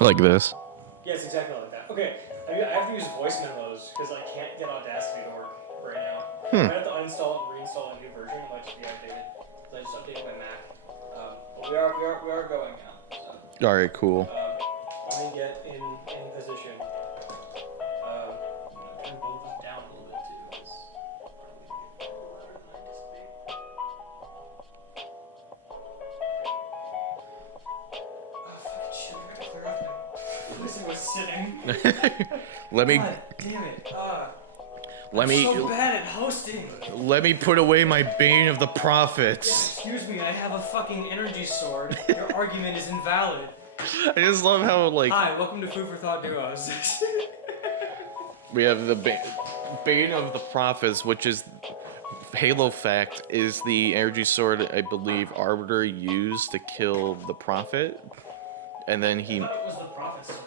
Like this. Yes, exactly like that. Okay, I have to use voice memos because I can't get Audacity to work right now. I might have to uninstall and reinstall a new version. It might just be outdated. So I just updated my Mac. But we are going now. So, All right, cool. let me get in position. I'm gonna turn both of them down a little bit too. 'Cause fucking shit! I have to clear out the place I was sitting. Let me God damn it! let I'm me so bad at hosting. let me put away my bane of the prophets. Excuse me, I have a fucking energy sword. Your argument is invalid. I just love how like Hi, welcome to Food for Thought Duos. we have the bane of the prophets, which is Halo fact is the energy sword I believe Arbiter used to kill the prophet, and then he. I thought it was the prophet's sword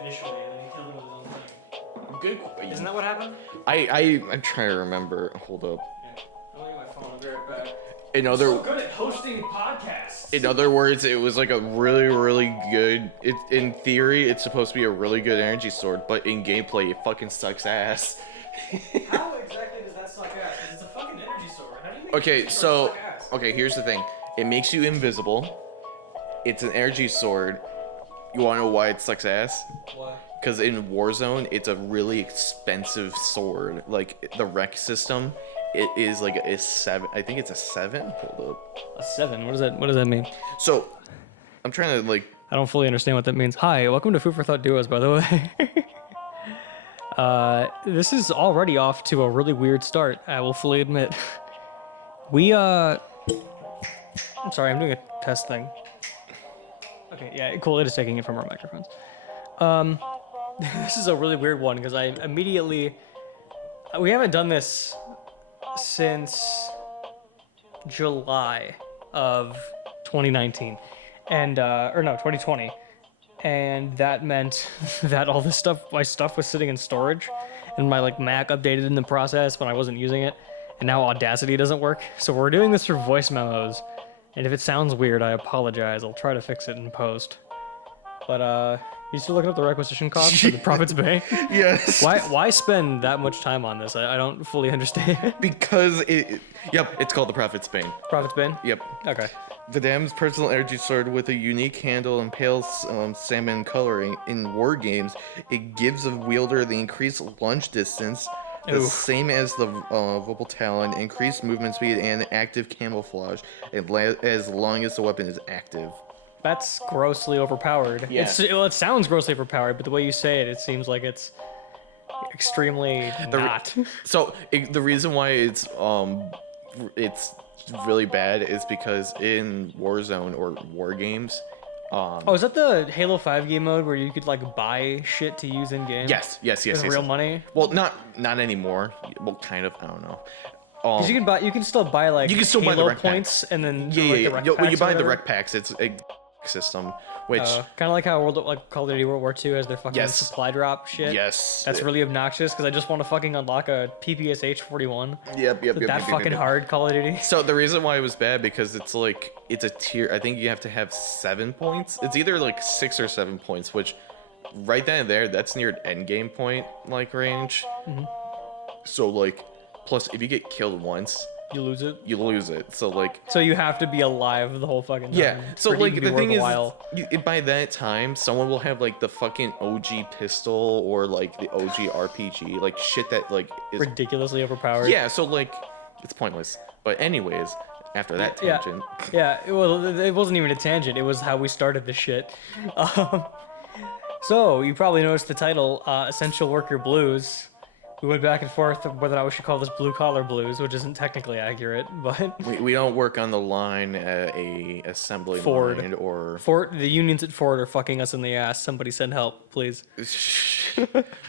initially, and then he killed him with his own thing. Good. Isn't that what happened? I'm trying to remember. Hold up. Yeah. I'm looking at my phone. I'll be right back. In I'm other. so good at hosting podcasts. In other words, it was like a really, really good. In theory, it's supposed to be a really good energy sword, but in gameplay, it fucking sucks ass. How exactly does that suck ass? Because it's a fucking energy sword. How do you make Okay, energy swords so suck ass? okay, here's the thing. It makes you invisible. It's an energy sword. You wanna know why it sucks ass? What? Because in Warzone, it's a really expensive sword. Like the rec system, it is like a 7. I think it's a 7. Hold up. A 7? What does that mean? So, I'm trying to like. I don't fully understand what that means. Hi, welcome to Food for Thought Duos, by the way. This is already off to a really weird start, I will fully admit. I'm sorry, I'm doing a test thing. Okay, yeah, cool, it is taking it from our microphones. This is a really weird one, because I immediately... We haven't done this since July of 2019. And, or no, 2020. And that meant that all this stuff, my stuff was sitting in storage, and my like Mac updated in the process when I wasn't using it, and now Audacity doesn't work. So we're doing this through voice memos, and if it sounds weird, I apologize. I'll try to fix it in post. But you still looking up the requisition cost for the Prophet's Bay? Yes. Why spend that much time on this? I don't fully understand. Because yep, it's called the Prophet's Bane. Prophet's Bay? Yep. Okay. The dam's personal energy sword with a unique handle and pale salmon coloring. In war games, it gives the wielder the increased lunge distance, the same as the Vopal Talon, increased movement speed, and active camouflage, as long as the weapon is active. That's grossly overpowered. Yeah. It sounds grossly overpowered, but the way you say it, it seems like it's extremely not. So the reason why it's really bad is because in Warzone or war games. Oh, is that the Halo 5 game mode where you could like buy shit to use in game? Yes. With real money. Well, not anymore. Well, kind of. I don't know. Because you can still buy like Halo buy the rec points packs. and then Yeah. The rec When you packs or buy the whatever. rec packs, it's a system, which kind of like how Call of Duty World War II has their fucking Yes. supply drop shit. yes, That's really obnoxious because I just want to fucking unlock a PPSH 41. yep. That fucking hard Call of Duty. So the reason why it was bad because it's a tier. I think you have to have 7 points. It's either like 6 or 7 points, which right then and there, that's near end game point like range. Mm-hmm. So like, plus if you get killed once, You lose it. you lose it. So like, So you have to be alive the whole fucking time. yeah. So for it to like even be the thing worth a is, while. by that time, someone will have like the fucking OG pistol or like the OG RPG, like shit that like is Ridiculously overpowered. yeah. So like, it's pointless. But anyways, after that Yeah. tangent. Yeah, well, it wasn't even a tangent. It was how we started the shit. So, you probably noticed the title, Essential Worker Blues. We went back and forth of whether or not we should call this Blue Collar Blues, which isn't technically accurate, but... We don't work on the line at a assembly Ford. line or... The unions at Ford are fucking us in the ass. Somebody send help, please.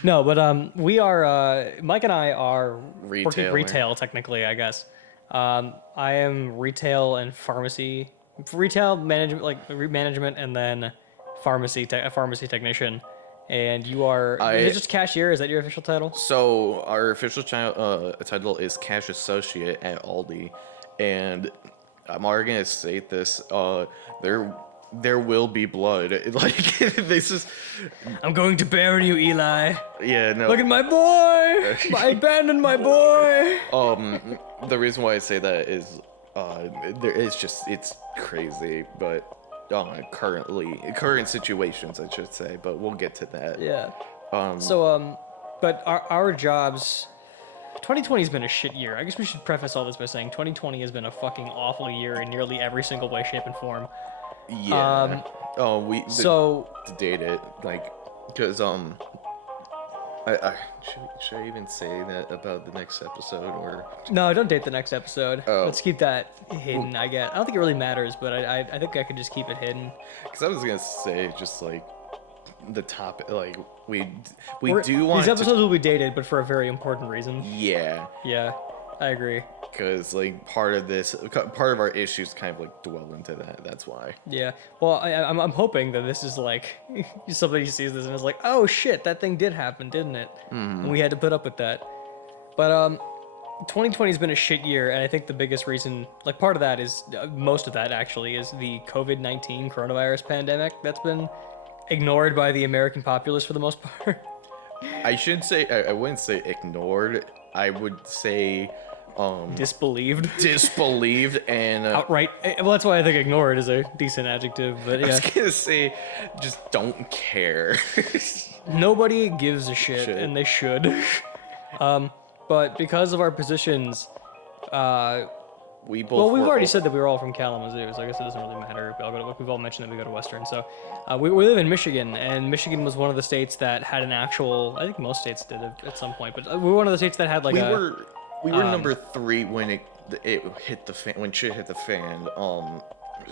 No, but we are... Mike and I are working Retailer. retail, technically, I guess. I am retail and pharmacy... Retail management, like management, and then a pharmacy technician. And you are... is it just cashier? Is that your official title? So our official title is Cash Associate at Aldi, and I'm already gonna state this. They're there will be blood. Like this is, I'm going to bury you, Eli. yeah, no. Look at my boy. I abandoned my boy. The reason why I say that is, it's crazy, but current situations, I should say, but we'll get to that. Yeah. But our jobs. 2020 has been a shit year. I guess we should preface all this by saying 2020 has been a fucking awful year in nearly every single way, shape, and form. Yeah. So to date it, like, because should I even say that about the next episode, or no, don't date the next episode. Oh. Let's keep that hidden. I don't think it really matters, but I think I could just keep it hidden. because I was gonna say just like the topic, like we do These want episodes will be dated, but for a very important reason. yeah, Yeah, I agree. because like part of our issues kind of like dwell into that. That's why. Yeah. Well, I'm hoping that this is like somebody sees this and is like, oh shit, that thing did happen, didn't it? And we had to put up with that. But 2020 has been a shit year, and I think the biggest reason, like part of that is most of that actually is the COVID-19 coronavirus pandemic that's been ignored by the American populace for the most part. I should say I wouldn't say ignored. I would say Disbelieved. disbelieved and Outright. Well, that's why I think ignored is a decent adjective, but I was yeah. gonna say just don't care. Nobody gives a shit, Shit. and they should. But because of our positions, We both. well, we've were already said that we were all from Kalamazoo, so I guess it doesn't really matter. We've all mentioned that we go to Western. So we live in Michigan, and Michigan was one of the states that had an actual. I think most states did at some point, but we were one of the states that had like we were number 3 when it hit the fan, when shit hit the fan.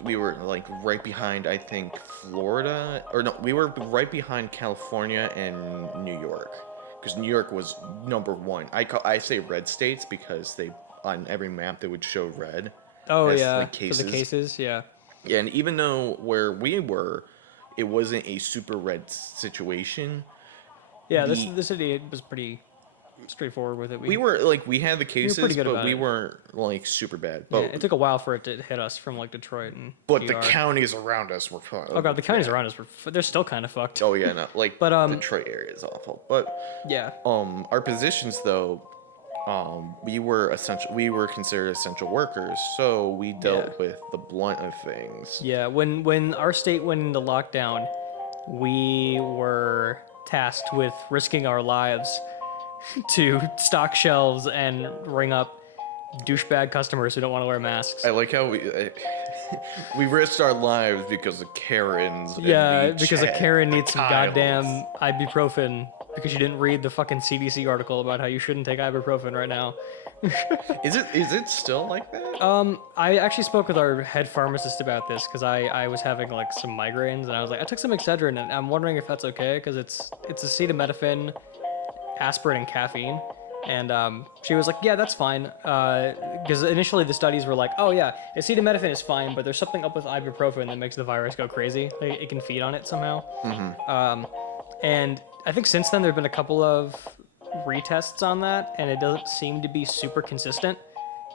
We were like right behind, I think, Florida, or no, we were right behind California and New York, because New York was number 1. I say red states because they, on every map, they would show red. Oh as yeah, the cases. for the cases, yeah. Yeah, and even though where we were, it wasn't a super red situation. Yeah, The- the city was pretty straightforward with it. We were like, we had the cases, pretty good but about we it. weren't like super bad. Yeah, But it took a while for it to hit us from like Detroit and. but the DR. counties around us were fucked. Oh god, the counties around us they're still kind of fucked. Oh yeah, no, like But, Detroit area is awful. But Yeah. our positions though, we were considered essential workers, so we dealt with the blunt of things. Yeah, when our state went into lockdown, we were tasked with risking our lives to stock shelves and ring up douchebag customers who don't want to wear masks. I like how we risked our lives because of Karens. in Yeah, the because a chat Karen needs some tiles. goddamn ibuprofen because you didn't read the fucking CDC article about how you shouldn't take ibuprofen right now. Is it still like that? I actually spoke with our head pharmacist about this because I was having like some migraines and I was like, I took some Excedrin and I'm wondering if that's okay because it's acetaminophen, aspirin, and caffeine. And she was like, yeah, that's fine. Because initially the studies were like, oh yeah, acetaminophen is fine, but there's something up with ibuprofen that makes the virus go crazy. Like, it can feed on it somehow. And I think since then there have been a couple of retests on that, and it doesn't seem to be super consistent.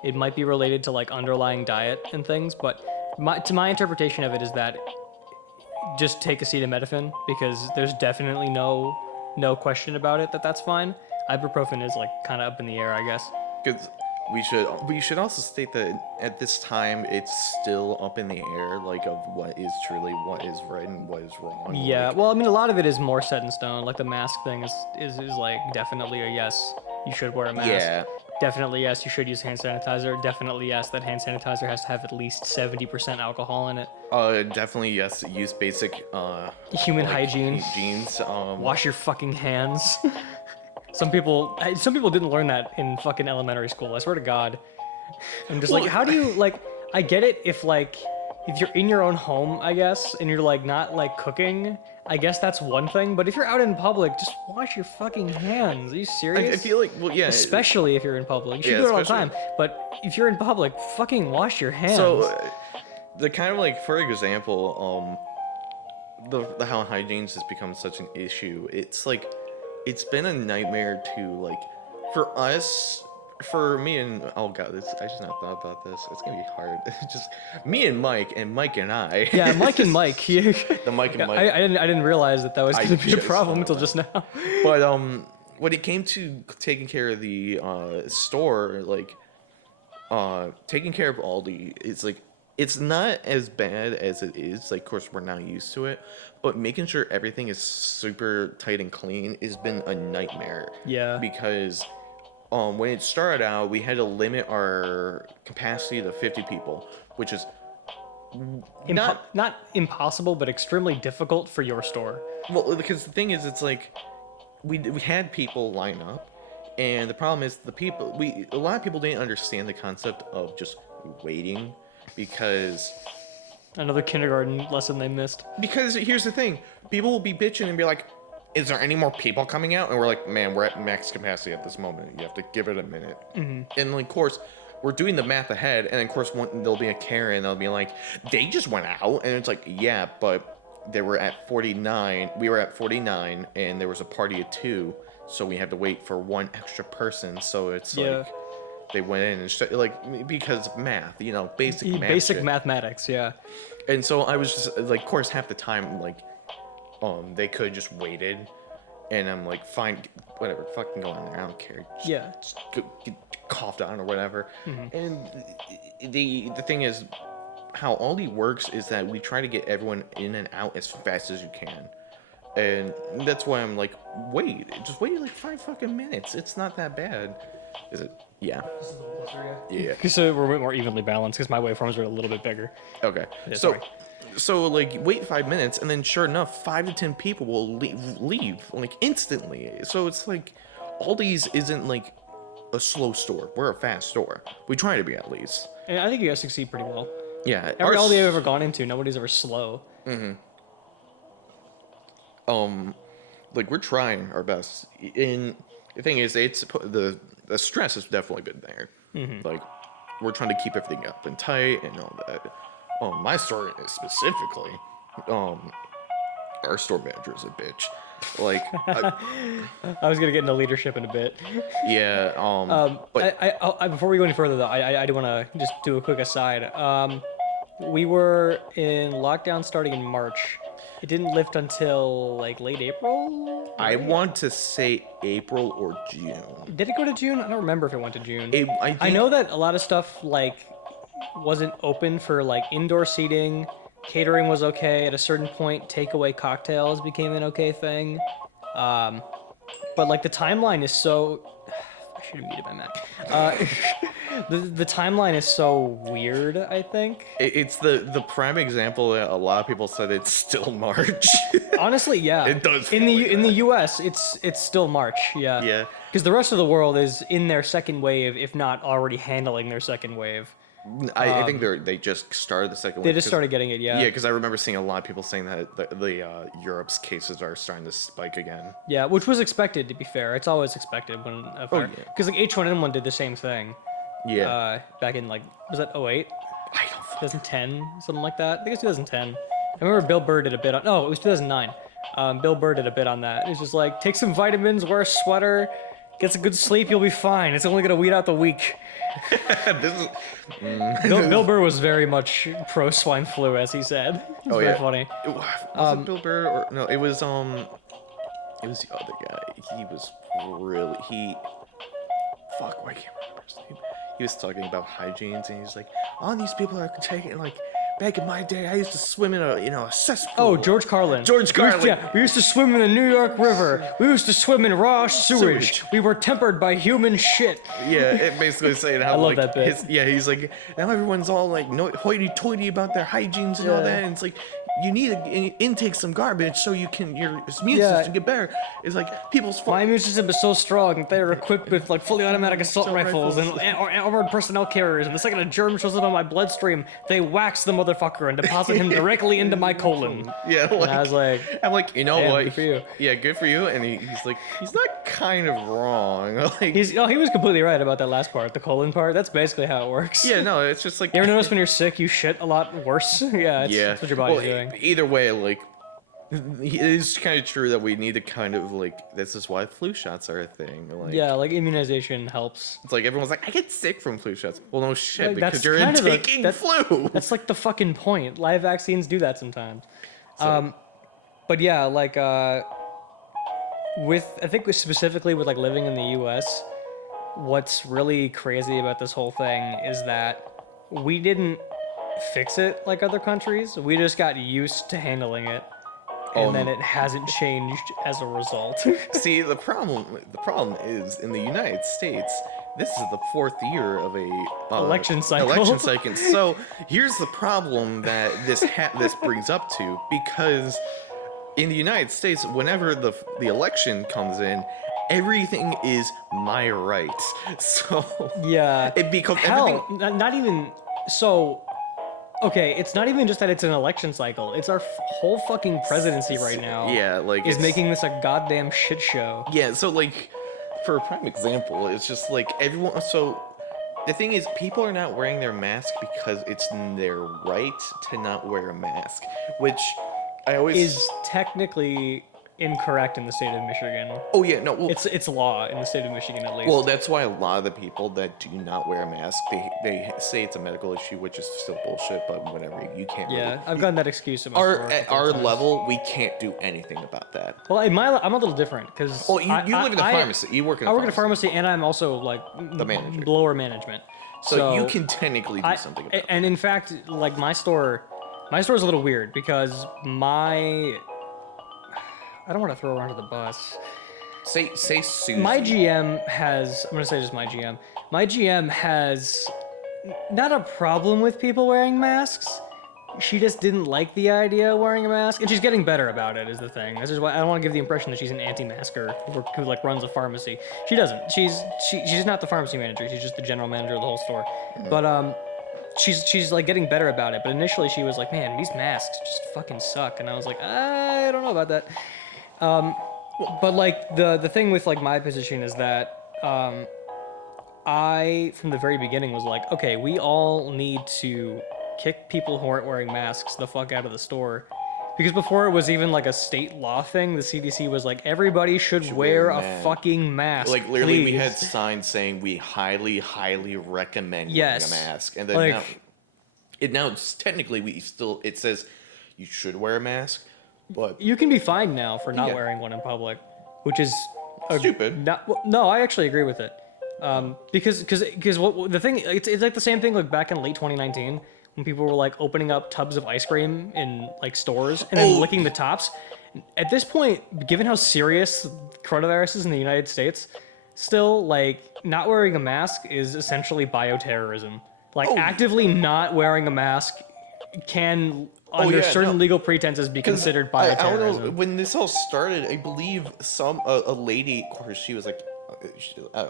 It might be related to like underlying diet and things, but my interpretation of it is that just take acetaminophen because there's definitely no question about it that that's fine. Ibuprofen is like kind of up in the air, I guess. Because we should also state that at this time it's still up in the air, like of what is right and what is wrong. Yeah, Like, well, I mean, a lot of it is more set in stone. Like the mask thing is like definitely a yes. You should wear a mask. Yeah. Definitely yes. You should use hand sanitizer. Definitely yes. That hand sanitizer has to have at least 70% alcohol in it. Definitely yes. Use basic Human like, hygiene. Hygienes. Wash your fucking hands. Some people didn't learn that in fucking elementary school. I swear to God. I'm just like, Well, how do you like? I get it if you're in your own home, I guess, and you're like not like cooking. I guess that's one thing. But if you're out in public, just wash your fucking hands. Are you serious? I feel like, well, yeah. Especially if you're in public. You should Yeah, do it all the especially- time. But if you're in public, fucking wash your hands. So, the kind of like, for example, the how hygiene has become such an issue. It's like, it's been a nightmare to like, for us, for me and oh god, I just not thought about this. It's gonna be hard. Just me and Mike and I. Yeah, Mike and Mike. The Mike and Mike. I didn't realize that was going to be a problem until just now. But when it came to taking care of the store, like taking care of Aldi, it's like it's not as bad as it is. Like, of course, we're not used to it, but making sure everything is super tight and clean has been a nightmare. Yeah. Because when it started out, we had to limit our capacity to 50 people, which is not impossible, but extremely difficult for your store. well, because the thing is, it's like we had people line up, and the problem is a lot of people didn't understand the concept of just waiting, because Another kindergarten lesson they missed. here's the thing, people will be bitching and be like, is there any more people coming out? And we're like, man, we're at max capacity at this moment. You have to give it a minute. Mm-hmm. And like, of course, we're doing the math ahead, and of course, there'll be a Karen. They'll be like, they just went out, and it's like, yeah, but they were at 49. We were at 49, and there was a party of 2, so we had to wait for 1 extra person. So it's like they went in and like because of math, basic shit. Mathematics, yeah. And so I was just like, of course, half the time, like, they could just waited, and I'm like, fine, whatever, fucking go in there, I don't care. Just get coughed on or whatever. Mm-hmm. And the thing is, how Aldi works is that we try to get everyone in and out as fast as you can, and that's why I'm like, just wait like 5 fucking minutes. It's not that bad, is it? Yeah. Yeah. So we're a bit more evenly balanced because my waveforms are a little bit bigger. Okay. Yeah, so like wait 5 minutes, and then sure enough, 5 to 10 people will leave like instantly. So it's like Aldi's isn't like a slow store. We're a fast store. We try to be, at least. And I think you guys succeed pretty well. Yeah. Every Aldi I've ever gone into, nobody's ever slow. Mm-hmm. Like, we're trying our best. And the thing is, it's the stress has definitely been there. Mm-hmm. Like, we're trying to keep everything up and tight and all that. My store specifically, our store manager is a bitch. Like, I was gonna get into leadership in a bit. Yeah. But I before we go any further though, I do want to just do a quick aside. We were in lockdown starting in March. It didn't lift until like late April. I want to say April or June. Did it go to June? I don't remember if it went to June. I know that a lot of stuff like wasn't open for like indoor seating. Catering was okay. At a certain point, takeaway cocktails became an okay thing. But like the timeline is so... I should have muted my Mac. The timeline is so weird, I think. It's the prime example that a lot of people said it's still March. Honestly, yeah. It does. In the US, it's still March, yeah. Yeah. Because the rest of the world is in their second wave, if not already handling their second wave. I think they just started the second wave. They just started getting it, yeah. Yeah, because I remember seeing a lot of people saying that the Europe's cases are starting to spike again. Yeah, which was expected, to be fair. It's always expected when because like H1N1 did the same thing. Yeah. Back in like, was that 08? I don't fucking 2010, something like that. I think it's 2010. I remember Bill Burr did a bit on. No, it was 2009. Bill Burr did a bit on that. It's just like, take some vitamins, wear a sweater, get some good sleep, you'll be fine. It's only gonna weed out the weak. Bill Burr was very much pro swine flu, as he said. It's very funny. Was it Bill Burr or no? It was the other guy. He was really fuck. Why can't I remember his name? He was talking about hygienes, and he's like, all these people are taking like. Back in my day, I used to swim in a cesspool. Oh, George Carlin. George Carlin. We used to swim in the New York River. We used to swim in raw sewage. We were tempered by human shit. Yeah, it basically saying how I love that bit. He's like, now everyone's all like hoity-toity about their hygienes and all that, and it's like, you need to intake some garbage so your immune system get better. It's like people's fault. My immune system is so strong that they're equipped with like fully automatic assault rifles and armored personnel carriers, and the second a germ shows up in my bloodstream, they wax the motherfucker and deposit him directly into my colon. Yeah, like, and I was like, I'm like, you know what? Good for you. Yeah, good for you. And he's like, he's not kind of wrong. Like, he was completely right about that last part, the colon part. That's basically how it works. Yeah, no, it's just like. You ever notice when you're sick, you shit a lot worse? Yeah, that's what your body's doing. Either way, like, It is kind of true that we need to kind of like. This is why flu shots are a thing. Like, Yeah, like immunization helps. it's like everyone's like, I get sick from flu shots. Well, no shit, Like, because that's you're kind of taking flu. That's like the fucking point. Live vaccines do that sometimes. So- But yeah, like I think specifically with like living in the U.S., what's really crazy about this whole thing is that we didn't fix it like other countries. We just got used to handling it, and then it hasn't changed as a result. See, the problem is in the United States. This is the fourth year of a Election cycle. Election cycle. So here's the problem that this brings up to, because in the United States, whenever the election comes in, everything is my right. So Yeah. it becomes Hell, everything. not even so. Okay, it's not even just that it's an election cycle. It's our whole fucking presidency right now. Yeah, like is it's, making this a goddamn shit show. Yeah, so like, for a prime example, it's just like everyone. So the thing is, people are not wearing their mask because it's their right to not wear a mask, which I always Is technically incorrect in the state of Michigan. Oh yeah, no. Well, It's law in the state of Michigan at least. well, that's why a lot of the people that do not wear a mask, they say it's a medical issue, which is still bullshit. But whatever, you can't. yeah, Really, I've gotten that excuse at my store a at couple our times. level, we can't do anything about that. Well, I'm a little different because. Well, you live in a pharmacy. You work in a I pharmacy. work in a pharmacy, and I'm also like The manager. lower management. So you can technically do something about it. And in fact, like my store is a little weird because I don't want to throw her under the bus. Say Susie. My GM has, I'm going to say just my GM. My GM has not a problem with people wearing masks. She just didn't like the idea of wearing a mask, and she's getting better about it. Is the thing. This is why I don't want to give the impression that she's an anti-masker who like runs a pharmacy. She doesn't. She's not the pharmacy manager. She's just the general manager of the whole store. But she's like getting better about it. But initially she was like, man, these masks just fucking suck, and I was like, I don't know about that. But like the thing with like my position is that I from the very beginning was like, okay, we all need to kick people who aren't wearing masks the fuck out of the store, because before it was even like a state law thing, the CDC was like, everybody should wear a fucking mask. Like literally, we please. had signs saying we highly recommend Yes. wearing a mask, and then Like- now it's technically it says you should wear a mask, but You can be fined now for not Yeah. wearing one in public, which is Stupid. No, I actually agree with it. Because what the thing, it's like the same thing like back in late 2019 when people were like opening up tubs of ice cream in like stores and then licking the tops. At this point, given how serious coronavirus is in the United States, still like not wearing a mask is essentially bioterrorism. Like actively not wearing a mask can under certain legal pretenses be considered bioterrorism. I don't know, when this all started, I believe a lady, of course, she was like,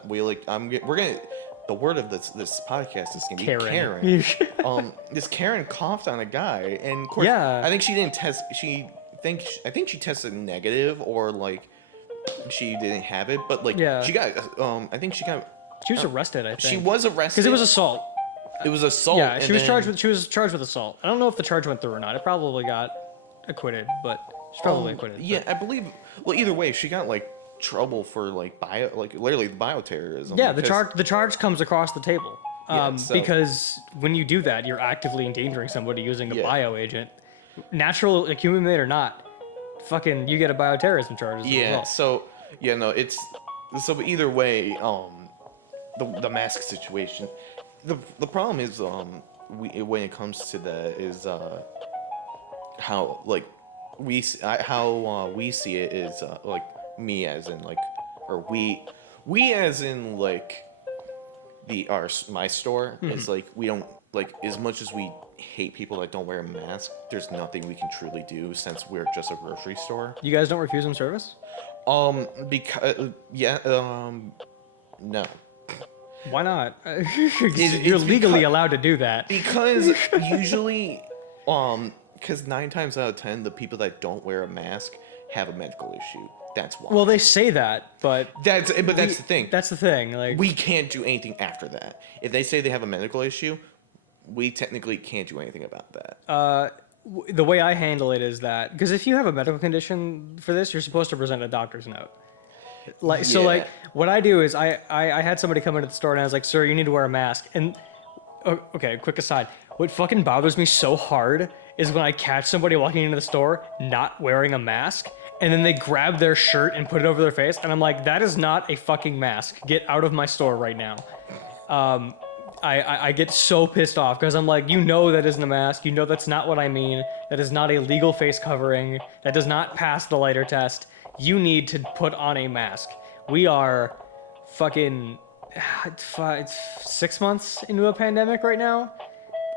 we're gonna, the word of this podcast is gonna be Karen. This Karen coughed on a guy, and of course, Yeah. I think she didn't test. I think she tested negative, or like she didn't have it, but like Yeah. she got. I think she got. She was arrested, I think. She was arrested because it was assault. It was assault. Yeah, and she was then- charged with assault. I don't know if the charge went through or not. It probably got acquitted, but she's probably acquitted. Yeah, I believe. Well, either way, she got like trouble for like literally bioterrorism. Yeah, because- the charge comes across the table. Yeah, so- Because when you do that, you're actively endangering somebody using a Yeah. bio agent, natural, like human made or not. Fucking, you get a bioterrorism charge. As a Yeah. result. So yeah, no, it's so. But either way, the mask situation. The problem is when it comes to that is how like we see it is like me as in like, or we as in like my store is like, we don't like, as much as we hate people that don't wear a mask, there's nothing we can truly do since we're just a grocery store. You guys don't refuse them service? Because no. Why not? It's You're legally because- allowed to do that. Because usually, because 9 times out of 10, the people that don't wear a mask have a medical issue. That's why. Well, they say that, but that's the thing. that's the thing. Like, We can't do anything after that. If they say they have a medical issue, we technically can't do anything about that. the way I handle it is that because if you have a medical condition for this, you're supposed to present a doctor's note. Like so, like what I do is I had somebody come into the store and I was like, "Sir, you need to wear a mask." And okay, quick aside, what fucking bothers me so hard is when I catch somebody walking into the store not wearing a mask, and then they grab their shirt and put it over their face, and I'm like, that is not a fucking mask. Get out of my store right now. I get so pissed off because I'm like, you know that isn't a mask. You know that's not what I mean. That is not a legal face covering. That does not pass the lighter test. You need to put on a mask. We are fucking it's 6 months into a pandemic right now,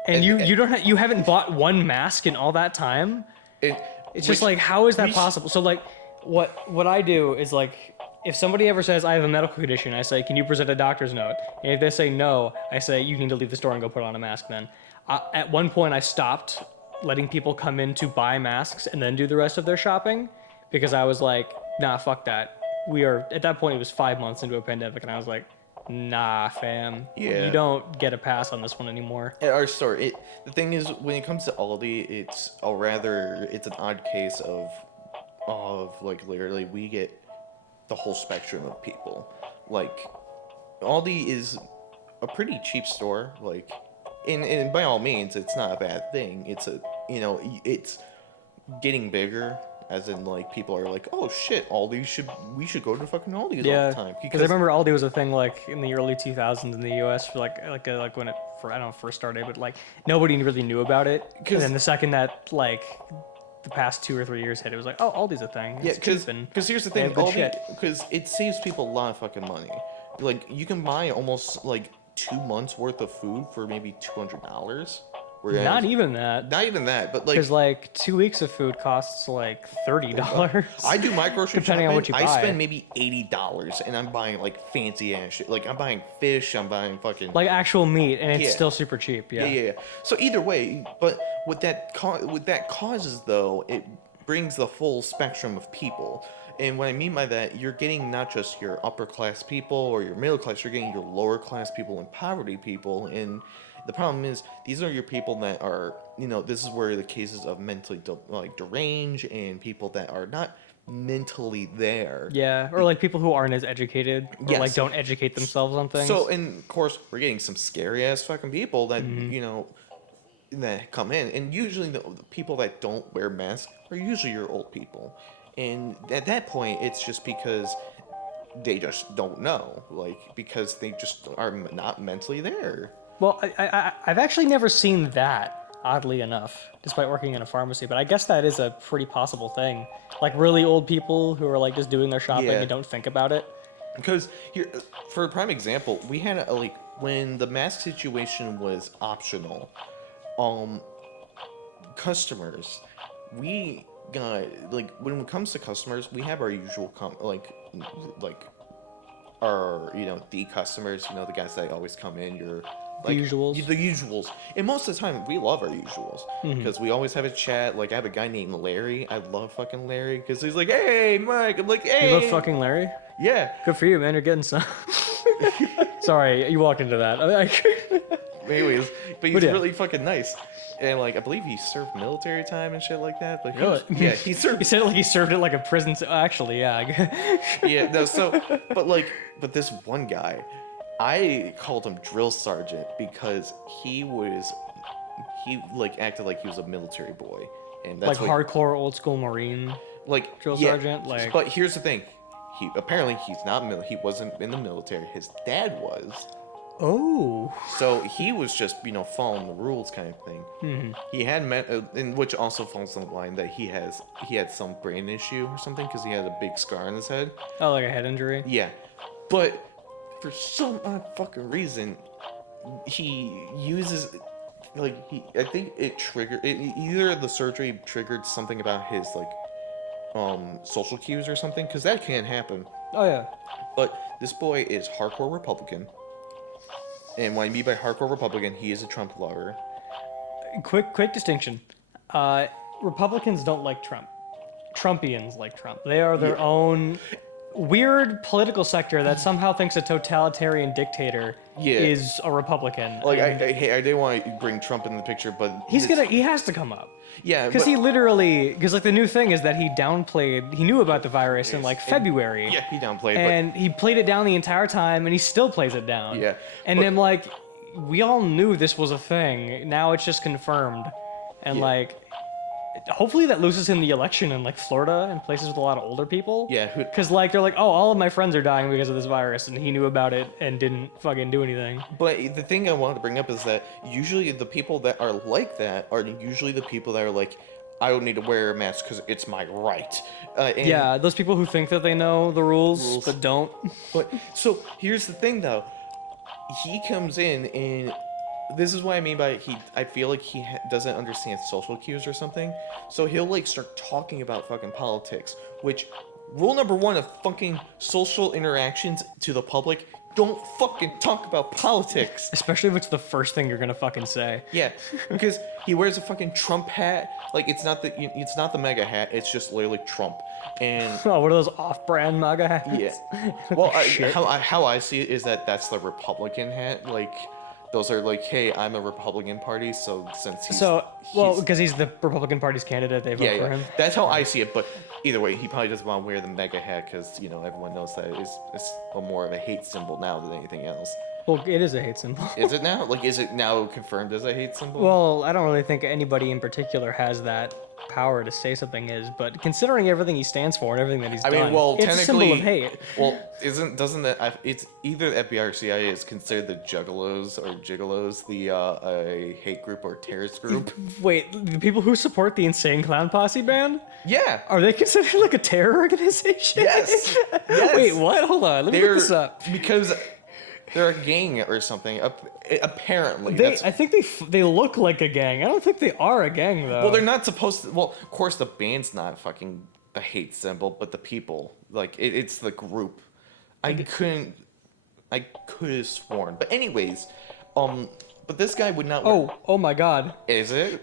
and you haven't bought one mask in all that time. It's just like, how is that possible? So like, what I do is like, if somebody ever says I have a medical condition, I say, can you present a doctor's note? And if they say no, I say you need to leave the store and go put on a mask. Then, at one point, I stopped letting people come in to buy masks and then do the rest of their shopping because I was like, nah, fuck that. We are at that point. It was 5 months into a pandemic, and I was like, nah, fam. Yeah. You don't get a pass on this one anymore. At our store, the thing is, when it comes to Aldi, it's an odd case of like literally we get the whole spectrum of people. Like Aldi is a pretty cheap store. Like, and by all means, it's not a bad thing. It's it's getting bigger. As in, like, people are like, oh shit, we should go to fucking Aldi's all the time. Because I remember Aldi was a thing like in the early 2000s in the U.S. for like when it I don't know, first started, but like nobody really knew about it. And then the second that like the past 2 or 3 years hit, it was like, oh, Aldi's a thing. Yeah, because here's the thing, Aldi, because it saves people a lot of fucking money. Like, you can buy almost like 2 months worth of food for maybe $200. Not even that, but like, because like 2 weeks of food costs like $30. I do my grocery depending shopping. On what you buy. I spend maybe $80, and I'm buying like fancy ass shit. Like, I'm buying fish. I'm buying fucking like actual meat, and it's still super cheap. Yeah. So either way, but what that causes though, it brings the full spectrum of people. And what I mean by that, you're getting not just your upper class people or your middle class. You're getting your lower class people and poverty people. And the problem is, these are your people that are, this is where the cases of mentally deranged and people that are not mentally there. Yeah, or like people who aren't as educated, or like don't educate themselves on things. So, and of course, we're getting some scary ass fucking people that, that come in. And usually the people that don't wear masks are usually your old people. And at that point, it's just because they just don't know. Like, because they just are not mentally there. Well, I've actually never seen that, oddly enough, despite working in a pharmacy. But I guess that is a pretty possible thing. Like really old people who are like just doing their shopping and don't think about it. Because here, for a prime example, we had when the mask situation was optional, customers, we got when it comes to customers, we have our usual our D customers, the guys that always come in, your the usuals. And most of the time, we love our usuals because we always have a chat. Like, I have a guy named Larry. I love fucking Larry because he's like, "Hey, Mike." I'm like, "Hey." You love fucking Larry? Yeah. Good for you, man. You're getting some. Sorry, you walked into that. Anyways, but he's really fucking nice. And I believe he served military time and shit like that. But he served. He said it like he served it like a prison. Actually, yeah. Yeah. No. So, but this one guy, I called him Drill Sergeant because he acted like he was a military boy, and that's hardcore old school Marine. Drill Sergeant. But here's the thing, he wasn't in the military. His dad was. Oh. So he was just following the rules kind of thing. Mm-hmm. He had and which also falls on the line that he had some brain issue or something because he had a big scar on his head. Oh, like a head injury. Yeah, but for some odd fucking reason, he uses I think it triggered either the surgery triggered something about his social cues or something, because that can happen. Oh yeah. But this boy is hardcore Republican. And what I mean by hardcore Republican, he is a Trump lover. Quick distinction. Republicans don't like Trump. Trumpians like Trump. They are their own weird political sector that somehow thinks a totalitarian dictator Yeah. is a Republican. Like, And I didn't want to bring Trump in the picture, but he has to come up. Yeah, Because but- he literally, because like the new thing is that he knew about the virus in like February. Yeah, he downplayed, and he played it down the entire time, and he still plays it down. Yeah, and but- then like, we all knew this was a thing. Now it's just confirmed, and Yeah. like, hopefully that loses him the election in like Florida and places with a lot of older people. Yeah, because like they're like, oh, all of my friends are dying because of this virus, and he knew about it and didn't fucking do anything. But the thing I wanted to bring up is that usually the people that are like that are usually the people that are like, I don't need to wear a mask because it's my right. And Yeah, those people who think that they know the rules. But don't. But so here's the thing though, he comes in and this is what I mean by I feel like he doesn't understand social cues or something. So he'll like start talking about fucking politics, which rule number one of fucking social interactions to the public: don't fucking talk about politics. Especially if it's the first thing you're gonna fucking say. Yeah, because he wears a fucking Trump hat. Like it's not the mega hat. It's just literally Trump. And Oh, what are those off-brand MAGA hats? yeah, well, Shit. how I see it is that that's the Republican hat. Like those are like, hey, I'm a Republican party, so since he's because he's the Republican Party's candidate, they vote yeah, for yeah, him. that's how I see it. But either way, he probably doesn't want to wear the mega hat because everyone knows that it's more of a hate symbol now than anything else. Well, it is a hate symbol. Is it now? Like, is it now confirmed as a hate symbol? Well, I don't really think anybody in particular has that power to say something is, but considering everything he stands for and everything that he's done, it's a symbol of hate. Well, doesn't that it's either the FBI or CIA is considered the Juggalos or Gigolos a hate group or terrorist group? Wait, the people who support the Insane Clown Posse band? Yeah. Are they considered like a terror organization? Yes. Yes. Wait, what? Hold on, let me look this up. Because they're a gang or something. Apparently, I think they look like a gang. I don't think they are a gang though. well, they're not supposed to. Well, of course, the band's not fucking a hate symbol, but the people, like, it's the group. I could have sworn, but anyways, but this guy would not. Oh my God. Is it?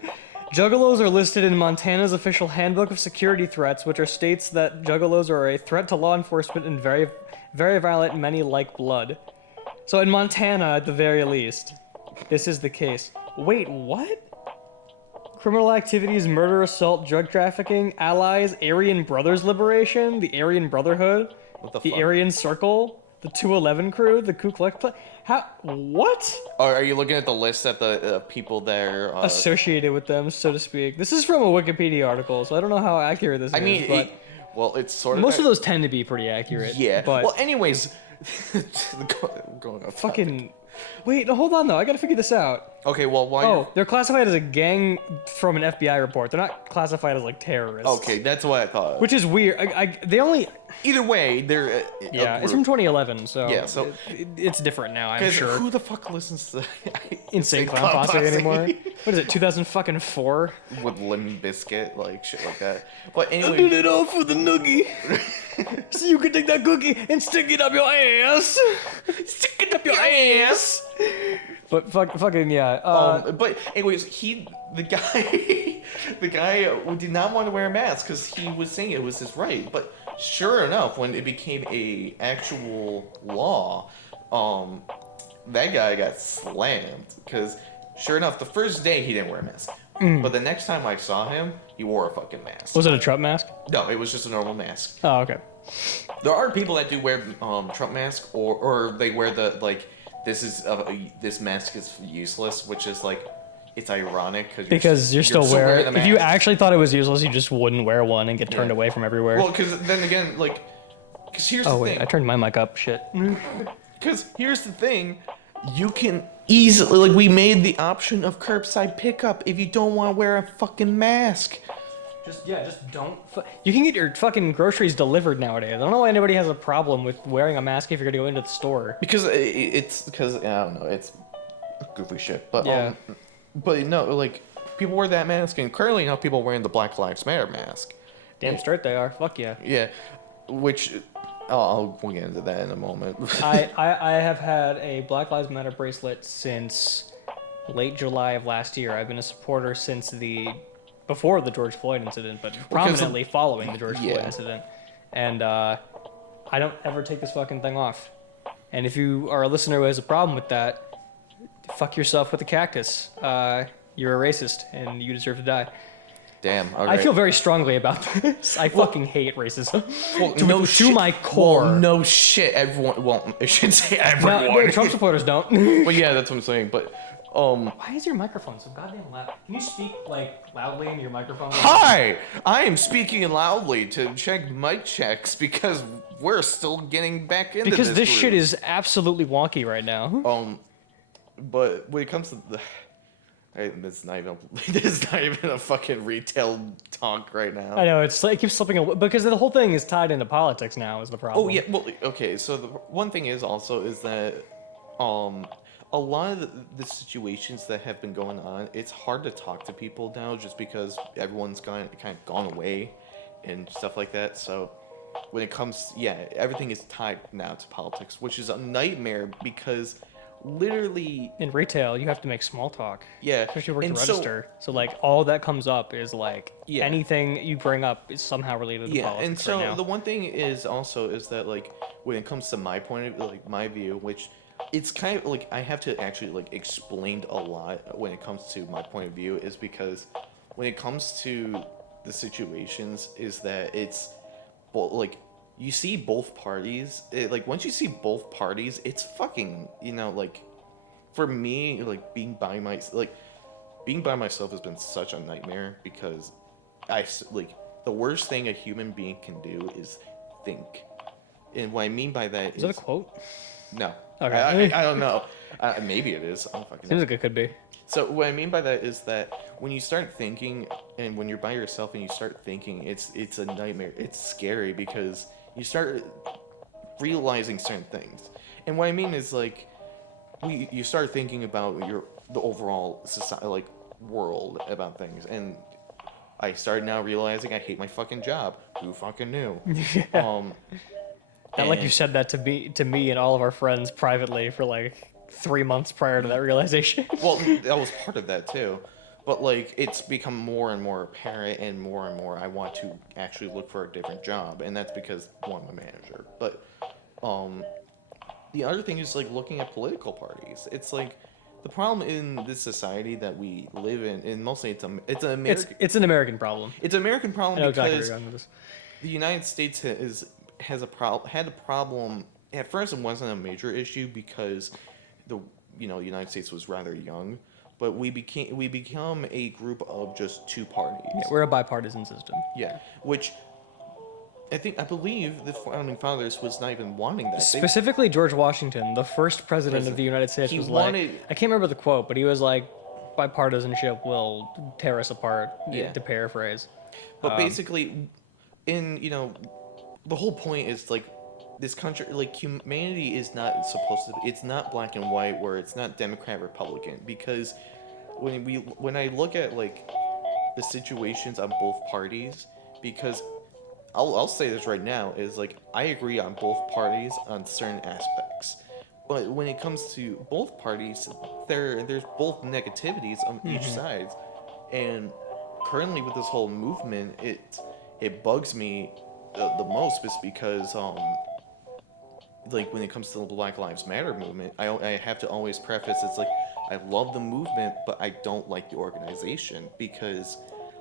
Juggalos are listed in Montana's official handbook of security threats, which states that juggalos are a threat to law enforcement and very, very violent. Many like blood. So in Montana, at the very least, this is the case. Wait, what? Criminal activities, murder, assault, drug trafficking, allies, Aryan Brothers Liberation, the Aryan Brotherhood, What the the fuck? Aryan Circle, the 211 Crew, the Ku Klux Klan. How? What? Or are you looking at the list that the people there? Associated with them, so to speak. This is from a Wikipedia article, so I don't know how accurate this I is. mean, but well, it's sort of. most of those tend to be pretty accurate. Yeah. But Well, anyways, going off. fucking. Wait, no, hold on though. I gotta figure this out. Okay, well, why? Oh, they're classified as a gang from an FBI report. They're not classified as like terrorists. Okay, that's what I thought. Which is weird. They only. Either way, they're Yeah, it's from 2011, so. Yeah, so- it's different now. I'm Because sure. who the fuck listens to Insane Clown Posse anymore? What is it? 2004? With Limp Biscuit, like shit like that. But I did anyway, it all for the noogie. So you can take that cookie and stick it up your ass. Stick it up your ass. But fucking yeah. but anyways, the guy did not want to wear a mask because he was saying it was his right. But sure enough, when it became a actual law, that guy got slammed because sure enough, the first day he didn't wear a mask. But the next time I saw him, he wore a fucking mask. Was it a Trump mask? No, it was just a normal mask. Oh, okay. There are people that do wear Trump mask, or they wear the like. This mask is useless, which is like, it's ironic Because you're still wearing. the If you mask. actually thought it was useless, you just wouldn't wear one and get turned Yeah. away from everywhere. Well, because then again, like, because here's oh the wait, thing. I turned my mic up. Shit. Because here's the thing, you can easily we made the option of curbside pickup if you don't want to wear a fucking mask. Just don't. You can get your fucking groceries delivered nowadays. I don't know why anybody has a problem with wearing a mask if you're gonna go into the store. Because it's because I don't know, it's goofy shit. But Yeah. but no, like people wear that mask, and currently now people are wearing the Black Lives Matter mask. Damn straight they are. Fuck yeah. Yeah, which we'll get into that in a moment. I have had a Black Lives Matter bracelet since late July of last year. I've been a supporter since before the George Floyd incident, but prominently following the George Floyd Yeah. incident. And I don't ever take this fucking thing off. And if you are a listener who has a problem with that, fuck yourself with a cactus. You're a racist and you deserve to die. Damn. All I right. feel very strongly about this. I fucking hate racism. Well, to my core. Well, no shit. Everyone. Well, I should say everyone. No, Trump supporters don't. Well, yeah, that's what I'm saying. But why is your microphone so goddamn loud? Can you speak like loudly into your microphone? Hi, I am speaking loudly to check mic checks because we're still getting back into because this groove. shit is absolutely wonky right now. But when it comes to the, this is not even a fucking retail talk right now. I know it's like it keeps slipping away because the whole thing is tied into politics now. Is the problem? Oh yeah, well okay. So the one thing is also is that, a lot of the situations that have been going on, it's hard to talk to people now just because everyone's kind of gone away and stuff like that. So when it comes, everything is tied now to politics, which is a nightmare because literally in retail, you have to make small talk. Yeah, Especially work the and register. So like all that comes up is like Yeah. anything you bring up is somehow related to politics. And so right now. the one thing is also is that like when it comes to my point of like my view, which it's kind of like I have to actually like explain a lot when it comes to my point of view is because when it comes to the situations is that it's like you see both parties. Like once you see both parties, it's fucking like for me like being by myself has been such a nightmare because the worst thing a human being can do is think. And what I mean by that is that a quote? No. Okay. I don't know. Maybe it is. I don't fucking know. Seems like it could be. So what I mean by that is that when you start thinking and when you're by yourself and you start thinking, it's a nightmare. It's scary because you start realizing certain things. And what I mean is like you start thinking about the overall society, like world about things. And I started now realizing I hate my fucking job. Who fucking knew? Not like you said that to me and all of our friends privately for like 3 months prior to that realization. Well, that was part of that too. But like it's become more and more apparent and more I want to actually look for a different job, and that's because one, I'm a manager. But the other thing is like looking at political parties. It's like the problem in this society that we live in, and mostly it's an American It's an American problem. It's an American problem I know exactly because where you're going with this. the United States had a problem. At first, it wasn't a major issue because the United States was rather young, but we become a group of just two parties. Yeah, we're a bipartisan system. Yeah, which I believe the founding fathers was not even wanting that. Specifically, George Washington, the first president of the United States, was like, I can't remember the quote, but he was like, bipartisanship will tear us apart, to paraphrase. But basically, the whole point is like this country, like humanity is not supposed to. It's not black and white, where it's not Democrat Republican. Because when I look at like the situations on both parties, because I'll say this right now is like I agree on both parties on certain aspects, but when it comes to both parties, there's both negativities on each side, and currently with this whole movement, it bugs me the most is because like when it comes to the Black Lives Matter movement, I have to always preface it's like I love the movement, but I don't like the organization because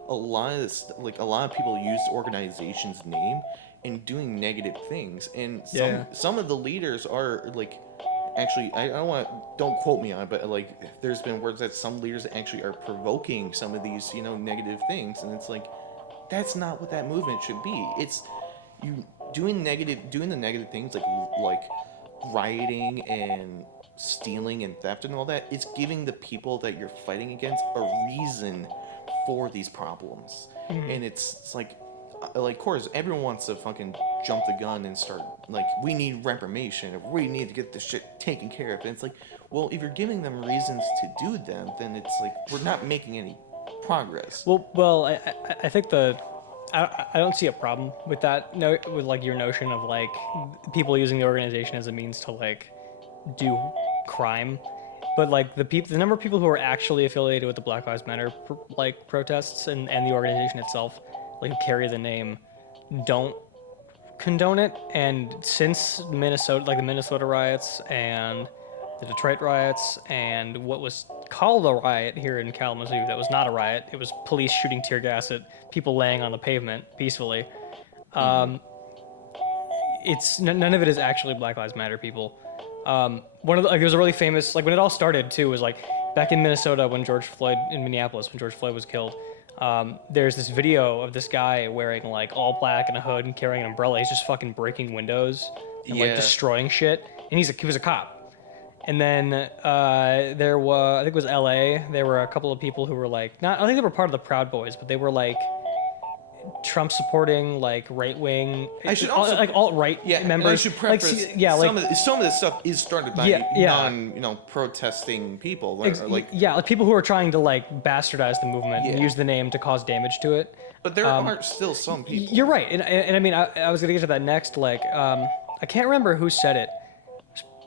a lot of people use the organization's name in doing negative things, and some of the leaders are like actually don't quote me on it, but like there's been words that some leaders actually are provoking some of these negative things, and it's like that's not what that movement should be. It's you doing the negative things like rioting and stealing and theft and all that. It's giving the people that you're fighting against a reason for these problems. And it's like of course everyone wants to fucking jump the gun and start like we need reformation or we need to get this shit taken care of, and it's like, well, if you're giving them reasons to do them, then it's like we're not making any progress. Well, I think I don't see a problem with that. No, with like your notion of like people using the organization as a means to like do crime, but like the number of people who are actually affiliated with the Black Lives Matter protests and the organization itself, like who carry the name, don't condone it. And since Minnesota, like the Minnesota riots and the Detroit riots and what was called a riot here in Kalamazoo, that was not a riot. It was police shooting tear gas at people laying on the pavement peacefully. It's none of it is actually Black Lives Matter, people. One of the, like, there's a really famous, like when it all started too, was like back in Minnesota when in Minneapolis when George Floyd was killed. There's this video of this guy wearing like all black and a hood and carrying an umbrella. He's just fucking breaking windows and like destroying shit. And he was a cop. And then there was, I think it was L.A. There were a couple of people who were like, I don't think they were part of the Proud Boys, but they were like Trump supporting, like right wing, like alt right members. And I should preface, like, some of this stuff is started by protesting people, like people who are trying to like bastardize the movement and use the name to cause damage to it. But there are still some people. You're right, and I mean, I was gonna get to that next. Like, I can't remember who said it.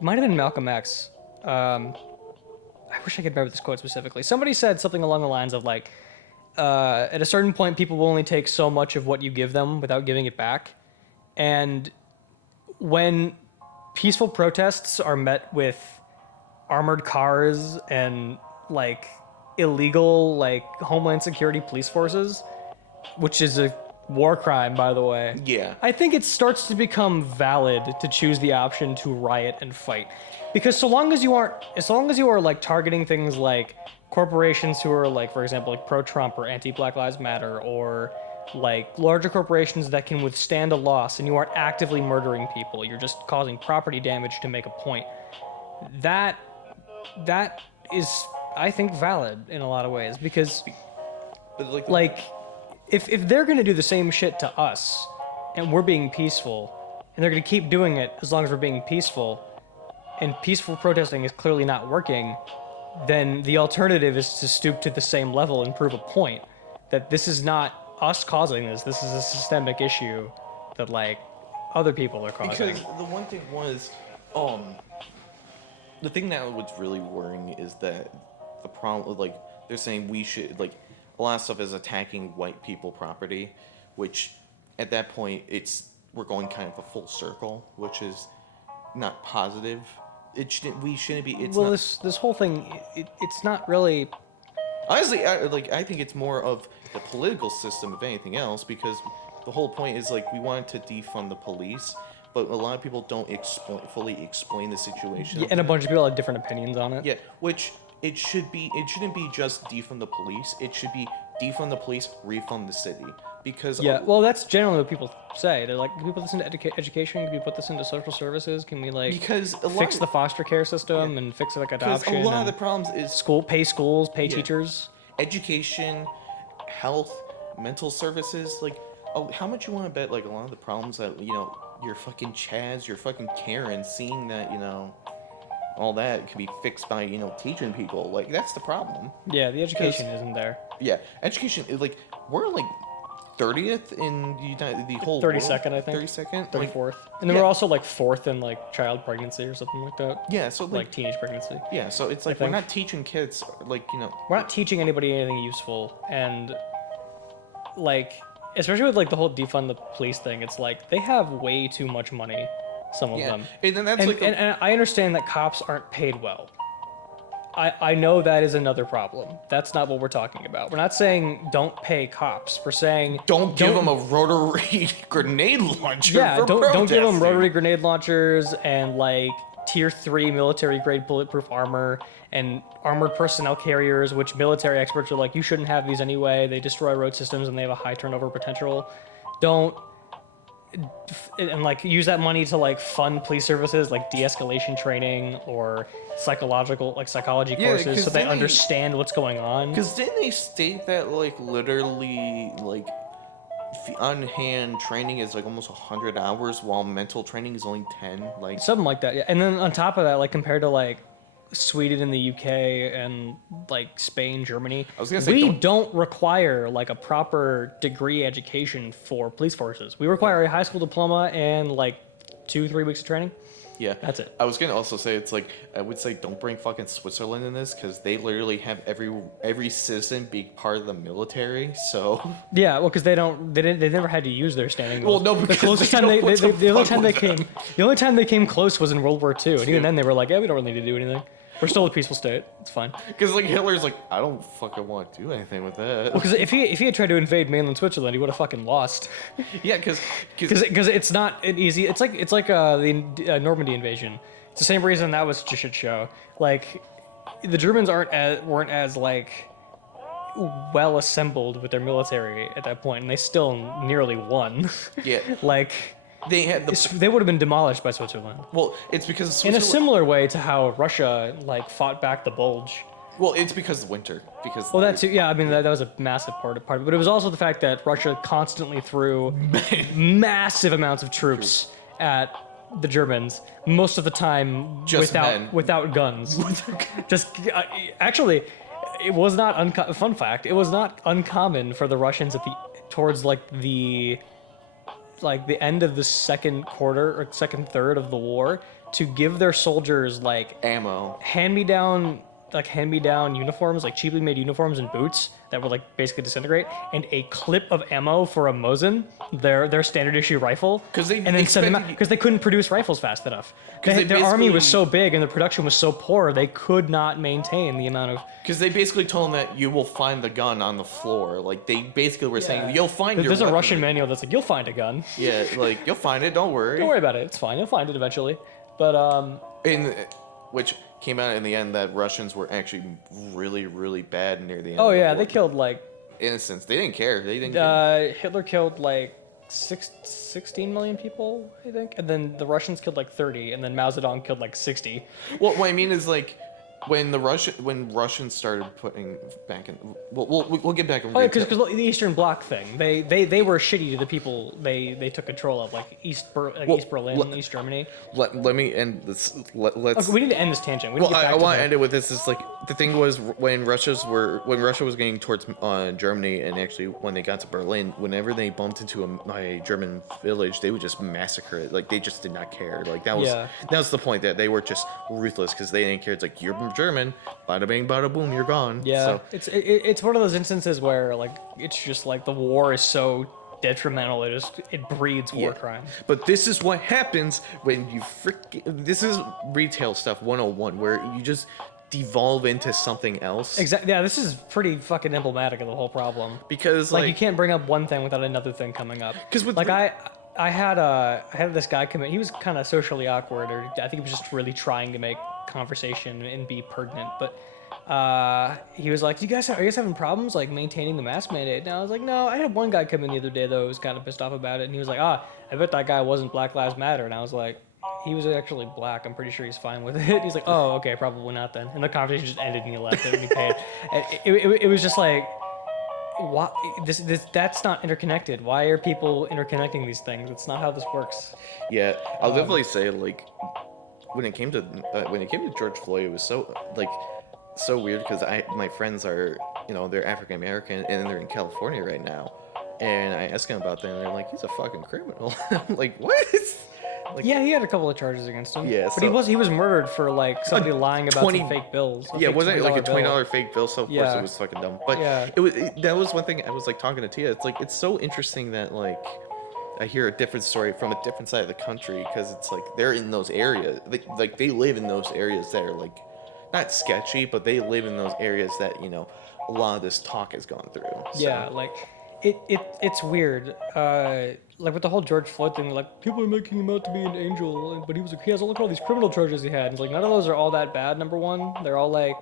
Might have been Malcolm X. I wish I could remember this quote specifically. Somebody said something along the lines of like, at a certain point, people will only take so much of what you give them without giving it back. And when peaceful protests are met with armored cars and like illegal like Homeland Security police forces, which is a war crime, by the way. Yeah. I think it starts to become valid to choose the option to riot and fight. Because as long as you are like targeting things like corporations who are like, for example, like pro-Trump or anti-Black Lives Matter, or like larger corporations that can withstand a loss, and you aren't actively murdering people, you're just causing property damage to make a point. That is, I think, valid in a lot of ways, because like if they're going to do the same shit to us and we're being peaceful, and they're going to keep doing it as long as we're being peaceful, and peaceful protesting is clearly not working, then the alternative is to stoop to the same level and prove a point that this is not us causing this. This is a systemic issue that like other people are causing. Because the one thing was, the thing that was really worrying is that the problem, like they're saying we should, like a lot of stuff is attacking white people property, which at that point we're going kind of a full circle, which is not positive. We shouldn't be. It's well, not, this whole thing, it's not really. Honestly, I think it's more of the political system, if anything else, because the whole point is like we wanted to defund the police, but a lot of people don't fully explain the situation. Yeah, and a bunch of people have different opinions on it. Yeah, which it shouldn't be just defund the police. It should be defund the police, refund the city. Because well, that's generally what people say. They're like, can we put this into education? Can we put this into social services? Can we like fix the foster care system and fix like adoption? Because a lot of the problems is pay schools, pay teachers, education, health, mental services. Like, how much you want to bet? Like a lot of the problems that your fucking Chaz, your fucking Karen, seeing that all that can be fixed by teaching people. Like that's the problem. Yeah, the education isn't there. Yeah, education is like we're like 30th in the whole 32nd, I think. 32nd, 34th, and then we're also like 4th in like child pregnancy or something like that. Yeah, so like teenage pregnancy. Yeah, so it's like we're not teaching kids like we're not teaching anybody anything useful, and like especially with like the whole defund the police thing, it's like they have way too much money. Some of them, and then that's and I understand that cops aren't paid well. I know that is another problem. That's not what we're talking about. We're not saying don't pay cops. We're saying don't give them a rotary grenade launcher. Yeah, for don't give them rotary grenade launchers and like tier 3 military grade bulletproof armor and armored personnel carriers, which military experts are like, you shouldn't have these anyway. They destroy road systems and they have a high turnover potential. Don't and like use that money to like fund police services like de-escalation training or psychology courses so they understand what's going on. Because didn't they state that like literally like on hand training is like almost 100 hours while mental training is only 10, like something like that? Yeah. And then on top of that, like compared to like Sweden and the UK and like Spain, Germany, I was gonna say, we don't require like a proper degree education for police forces. We require a high school diploma and like 2-3 weeks of training. Yeah, That's it. I was gonna also say it's like I would say don't bring fucking Switzerland in this because they literally have every citizen be part of the military. So Yeah, well, because they never had to use their standing. Well, no, the because closest they time don't want to the only fuck time they with came, the only time they came close was in World War II, and even Yeah. then they were like, yeah, we don't really need to do anything. We're still a peaceful state. It's fine. because like Hitler's like I don't fucking want to do anything with that. Because if he had tried to invade mainland Switzerland, he would have fucking lost. Yeah, because Because it's not an easy. It's like the Normandy invasion. It's the same reason that was just a shit show. Like, the Germans weren't as like well assembled with their military at that point, and they still nearly won. yeah, Like, they had they would have been demolished by Switzerland. well, it's because In a Switzerland, similar way to how Russia like fought back the Bulge. well, it's because of winter because Well, that too. Yeah, I mean that was a massive part of it, but it was also the fact that Russia constantly threw massive amounts of troops at the Germans, most of the time Just men. without guns. Just actually, it was not fun fact. It was not uncommon for the Russians towards the end of the second quarter or second third of the war to give their soldiers like ammo. hand-me-down uniforms, like cheaply made uniforms and boots that would like basically disintegrate, and a clip of ammo for a Mosin, their standard issue rifle, 'Cause they and then send them out expected- because they couldn't produce rifles fast enough. 'Cause they Their army was basically- so big and the production was so poor, they could not maintain the amount of. Because they basically told them that you will find the gun on the floor. Like they basically were saying, you'll find your. There's a weapon. Russian manual that's like, you'll find a gun. Yeah, like you'll find it. Don't worry. Don't worry about it. It's fine. You'll find it eventually. But In which came out in the end that Russians were actually really, really bad near the end. oh of the yeah, war. they killed like innocents. They didn't care. They didn't. Care. Hitler killed like 16 million people, I think, and then the Russians killed like 30, and then Mao Zedong killed like 60. Well, what I mean is like when Russians started putting back in. We'll get back. Oh, yeah, because the Eastern Bloc thing, they were shitty to the people they took control of, like East Berlin, East Germany. Let me end this. Let's. Okay, we need to end this tangent. We need Well, to get back I to want to the- end it with this. Is like the thing was when Russia was getting towards Germany, and actually when they got to Berlin, whenever they bumped into a German village, they would just massacre it. Like they just did not care. Like that was the point, that they were just ruthless because they didn't care. It's like you're German, bada bing, bada boom, you're gone. Yeah, So, it's one of those instances where like it's just like the war is so detrimental, it breeds war crimes. But this is what happens when you this is retail stuff 101, where you just devolve into something else. Exactly. Yeah, this is pretty fucking emblematic of the whole problem. Because Like you can't bring up one thing without another thing coming up. 'Cause with like I had this guy come in. He was kind of socially awkward, or I think he was just really trying to make conversation and be pertinent. But he was like, are you guys having problems like maintaining the mask mandate? And I was like, no. I had one guy come in the other day though who was kind of pissed off about it, and he was like, I bet that guy wasn't Black Lives Matter. And I was like, he was actually black. I'm pretty sure he's fine with it. He's like, oh, okay, probably not then. And the conversation just ended, and he left it, and he paid. And it was just like, why that's not interconnected. Why are people interconnecting these things? It's not how this works. Yeah, I'll definitely say like when it came to George Floyd, it was so weird because my friends are they're African American and they're in California right now, and I asked them about that and they're like, he's a fucking criminal. I'm like, what? Like, Yeah, he had a couple of charges against him. Yeah, but he was murdered for like somebody lying about 20 some fake bills. yeah, wasn't it like a $20 $20 fake bill? So of course Yeah. it was fucking dumb. But Yeah. that was one thing I was like talking to Tia. It's like it's so interesting that like I hear a different story from a different side of the country because it's like they're in those areas. Like they live in those areas that are like not sketchy, but they live in those areas that a lot of this talk has gone through. So. Yeah, like it's weird. Like with the whole George Floyd thing, like people are making him out to be an angel, but he has look at all these criminal charges he had. And it's like none of those are all that bad. Number one, they're all like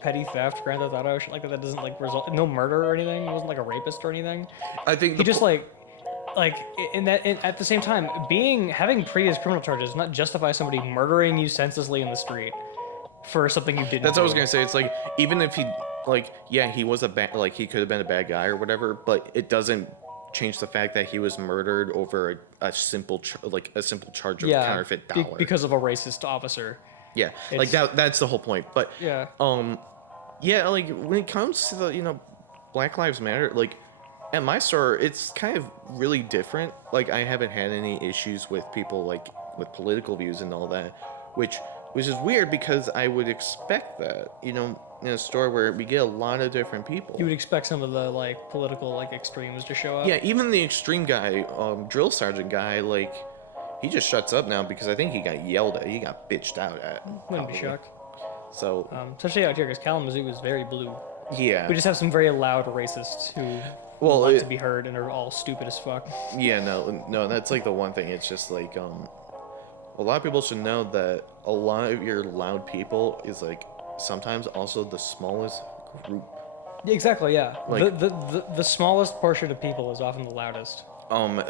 petty theft, grand theft auto, shit like that. That doesn't like result no murder or anything. He wasn't like a rapist or anything. I think He just like at the same time having previous criminal charges does not justify somebody murdering you senselessly in the street for something you didn't. That's what I was do. gonna say. It's like even if he he was he could have been a bad guy or whatever, but it doesn't change the fact that he was murdered over a simple charge of counterfeit dollar. Because of a racist officer. Yeah, like that's the whole point. But Yeah. yeah, like when it comes to the Black Lives Matter, like at my store, it's kind of really different. Like I haven't had any issues with people like with political views and all that, which is weird because I would expect that, in a store where we get a lot of different people. You would expect some of the like political like extremes to show up. Yeah, even the extreme guy, drill sergeant guy, like, he just shuts up now because I think he got yelled at. He got bitched out at. Wouldn't be shocked. So, Especially out here, because Kalamazoo is very blue. yeah. We just have some very loud racists who want to be heard and are all stupid as fuck. Yeah, no, that's like the one thing. It's just like, a lot of people should know that a lot of your loud people is like sometimes also the smallest group. Exactly, yeah. Like, the smallest portion of people is often the loudest.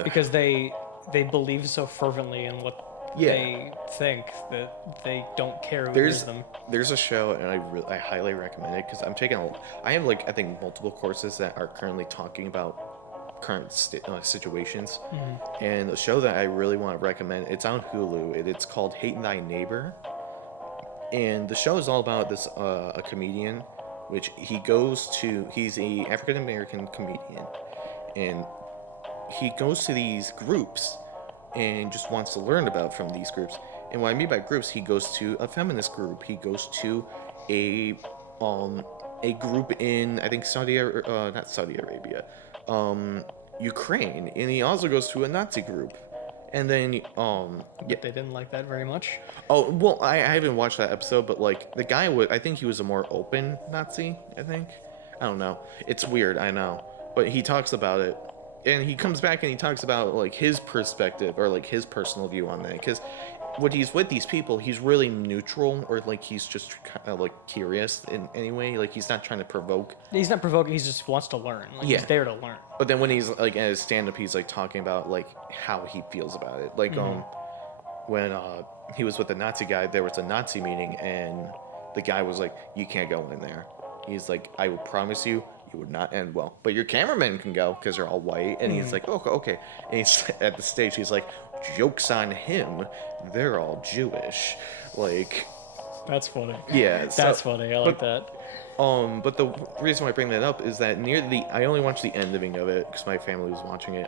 Because they believe so fervently in what they think that they don't care who hears them. There's a show, and I highly recommend it because I have like I think multiple courses that are currently talking about current situations, and a show that I really want to recommend. It's on Hulu. It's called Hate Thy Neighbor, and the show is all about this a comedian, which he's a African American comedian, and he goes to these groups and just wants to learn about from these groups. And what I mean by groups, he goes to a feminist group. He goes to a group in I think not Saudi Arabia, Ukraine, and he also goes to a Nazi group. And then They didn't like that very much. Oh well, I haven't watched that episode, but like the guy I think he was a more open Nazi. I don't know. It's weird, I know, but he talks about it. And he comes back and he talks about like his perspective or like his personal view on that, because when he's with these people, he's really neutral, or like he's just kind of like curious in any way. Like he's not trying to provoke. He's not provoking. He just wants to learn. Like, he's there to learn. But then when he's like at his stand-up, he's like talking about like how he feels about it. Like when he was with the Nazi guy, there was a Nazi meeting, and the guy was like, "You can't go in there." He's like, "I will promise you, it would not end well, but your cameramen can go because they're all white." And he's like, okay. And he's at the stage, he's like, "Joke's on him, they're all Jewish." Like, that's funny. Yeah, that's funny. I like that. But the reason why I bring that up is that I only watched the ending of it because my family was watching it.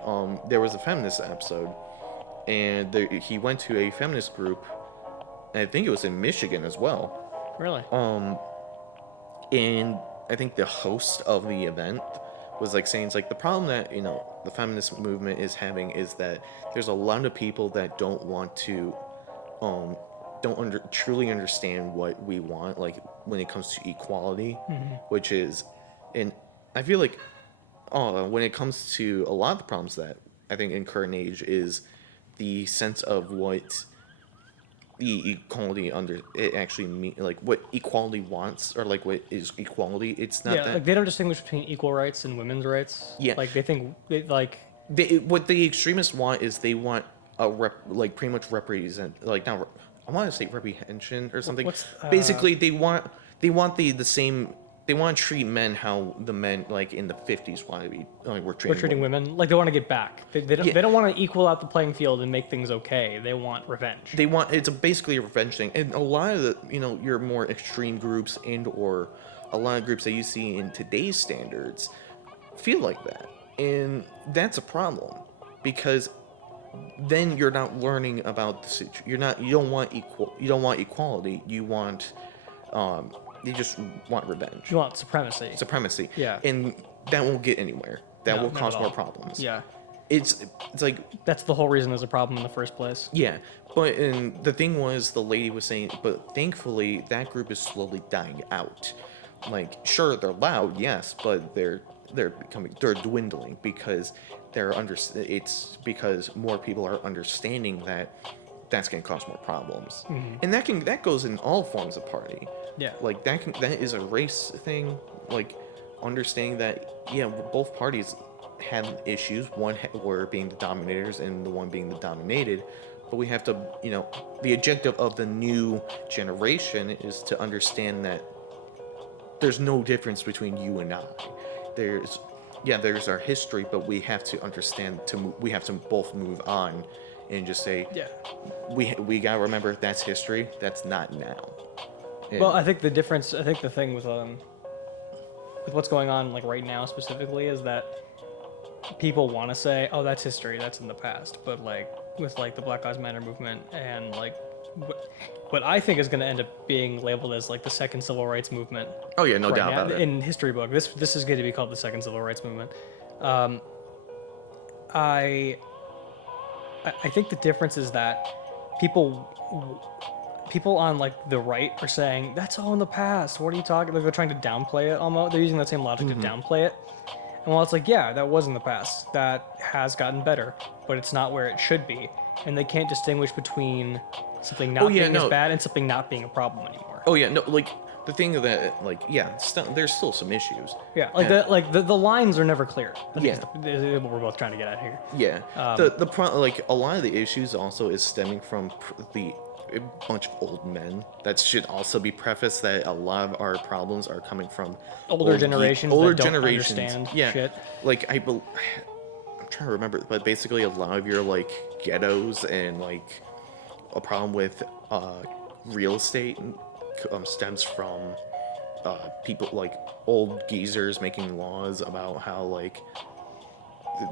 There was a feminist episode, and he went to a feminist group, and I think it was in Michigan as well. Really? And I think the host of the event was like saying, it's like the problem that the feminist movement is having is that there's a lot of people that don't want to truly understand what we want, like when it comes to equality, which is, and I feel like when it comes to a lot of the problems that I think in current age is the sense of what the equality it actually mean, like what equality wants, or like what is equality. It's not that, like they don't distinguish between equal rights and women's rights. Yeah, like they think what the extremists want is they want like pretty much represent, like not I want to say reprehension or something. Basically they want the same. They want to treat men how the men like in the 50s want to be we're treating women. Like they want to get back. They don't want to equal out the playing field and make things okay. They want revenge. It's basically a revenge thing. And a lot of the your more extreme groups or a lot of groups that you see in today's standards feel like that. And that's a problem, because then you're not learning about the situation. You don't want equality. You just want revenge. You want supremacy. Yeah. And that won't get anywhere. That will cause more problems. Yeah. It's like that's the whole reason there's a problem in the first place. Yeah. But the thing was, the lady was saying, but thankfully that group is slowly dying out. Like, sure, they're loud, yes, but they're dwindling because it's because more people are understanding that that's going to cause more problems. And that goes in all forms of party. Yeah. Like that is a race thing, like understanding that both parties had issues, one were being the dominators and the one being the dominated, but we have to, the objective of the new generation is to understand that there's no difference between you and I. There's our history, but we have to understand we have to both move on and just say, we gotta remember that's history, that's not now. And well, I think the thing with what's going on like right now specifically is that people want to say, oh, that's history, that's in the past, but like with like the Black Lives Matter movement and like what I think is going to end up being labeled as like the second civil rights movement. Oh yeah, no right doubt now. about it. In history book, this is going to be called the second civil rights movement. Um, I think the difference is that people on like the right are saying that's all in the past. What are you talking? Like they're trying to downplay it almost. They're using that same logic to downplay it. And while it's like, yeah, that was in the past. That has gotten better, but it's not where it should be. And they can't distinguish between something not being as bad and something not being a problem anymore. Oh yeah, no, like the thing that like yeah, there's still some issues. Yeah, like the lines are never clear. I think Yeah. is what we're both trying to get at here. Yeah, like a lot of the issues also is stemming from a bunch of old men. That should also be prefaced that a lot of our problems are coming from older generations that don't understand shit. Like I'm trying to remember, but basically a lot of your like ghettos and like a problem with real estate stems from people like old geezers making laws about how like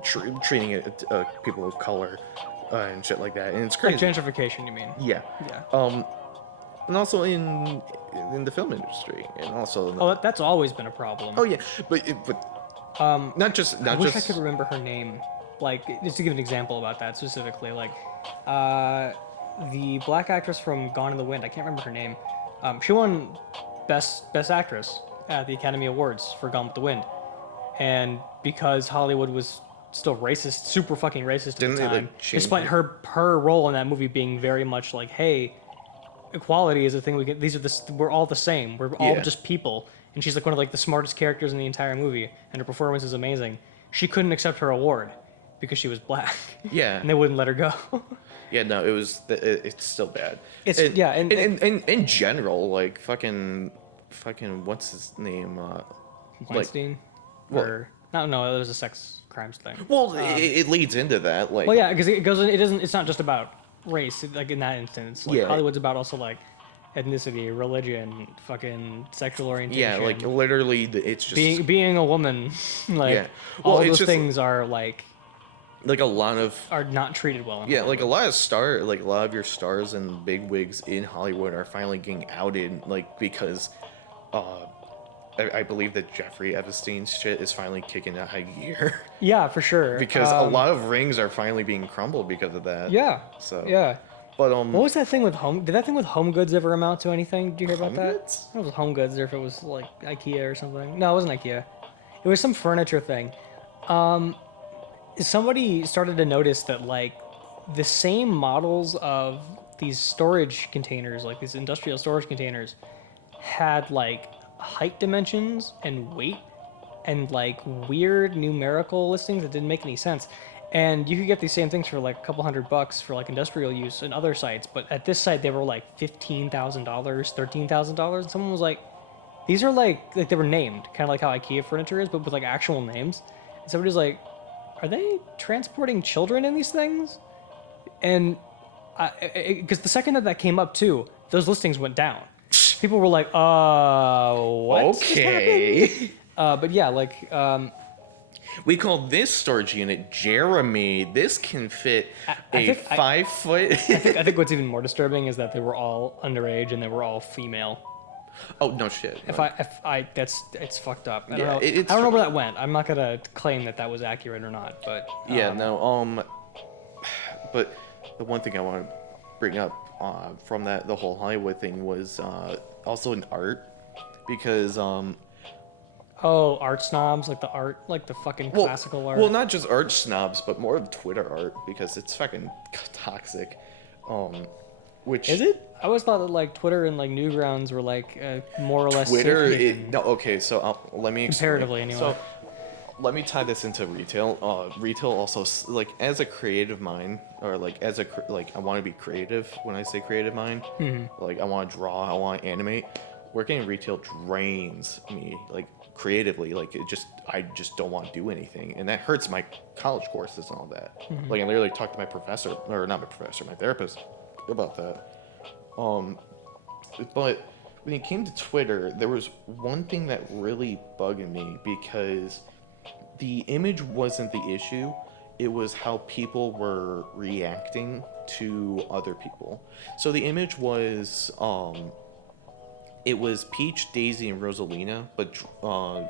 treating it people of color and shit like that, and it's crazy. Like gentrification, you mean? Yeah. Yeah. And also in the film industry, and also that's always been a problem. oh yeah, but not just I wish I could remember her name. Like, just to give an example about that specifically, like the black actress from Gone in the Wind, I can't remember her name. She won best actress at the Academy Awards for Gone with the Wind, and because Hollywood was still racist, super fucking racist at the time, despite her role in that movie being very much like, hey, equality is a thing we get. We're all the same. We're all just people. And she's like one of like the smartest characters in the entire movie, and her performance is amazing. She couldn't accept her award because she was black. Yeah. And they wouldn't let her go. Yeah, no, it's still bad. It's and in general, like fucking what's his name? Weinstein. Or no, it was a sex crimes thing. Well, it leads into that. Like, well, yeah, because it goes. It doesn't. It's not just about race. Like in that instance, like Hollywood's about also like ethnicity, religion, fucking sexual orientation. Yeah, like literally, it's just being a woman. Like all those things are like a lot of are not treated well. Yeah, like a lot of your stars and big wigs in Hollywood are finally getting outed, like because I believe that Jeffrey Epstein's shit is finally kicking out high gear. Yeah, for sure. Because a lot of rings are finally being crumbled because of that. Yeah. So yeah. But what was that thing with Did that thing with Home Goods ever amount to anything? Did you hear about that? Goods? I don't know if it was Home Goods or if it was like IKEA or something. No, it wasn't IKEA. It was some furniture thing. Somebody started to notice that like the same models of these storage containers, like these industrial storage containers, had like height dimensions and weight and like weird numerical listings that didn't make any sense. And you could get these same things for like a couple $100 for like industrial use in other sites, but at this site they were like $15,000, $13,000. And someone was like, these are like they were named, kind of like how IKEA furniture is, but with like actual names. And somebody was like, are they transporting children in these things? And because the second that came up too, those listings went down. People were like, what? Okay. But yeah, like, we call this storage unit Jeremy. This can fit 5 foot. I think what's even more disturbing is that they were all underage and they were all female. Oh no shit. It's fucked up. I Yeah, don't know where that went. I'm not gonna claim that was accurate or not, but but the one thing I want to bring up from the whole Hollywood thing was also in art, because art snobs, like the fucking classical art. Well, not just art snobs, but more of Twitter art, because it's fucking toxic. Which is it? I always thought that like Twitter and like Newgrounds were like more or less Twitter. Okay, so let me explain. Comparatively, anyway. So let me tie this into retail. Retail also, like, as a creative mind, or like I want to be creative. When I say creative mind, like I want to draw, I want to animate. Working in retail drains me, like creatively. Like I just don't want to do anything, and that hurts my college courses and all that. Like I literally talked to my professor, or not my professor, my therapist about that. But when it came to Twitter, there was one thing that really bugged me, because the image wasn't the issue. it was how people were reacting to other people. So the image was it was Peach, Daisy, and Rosalina, but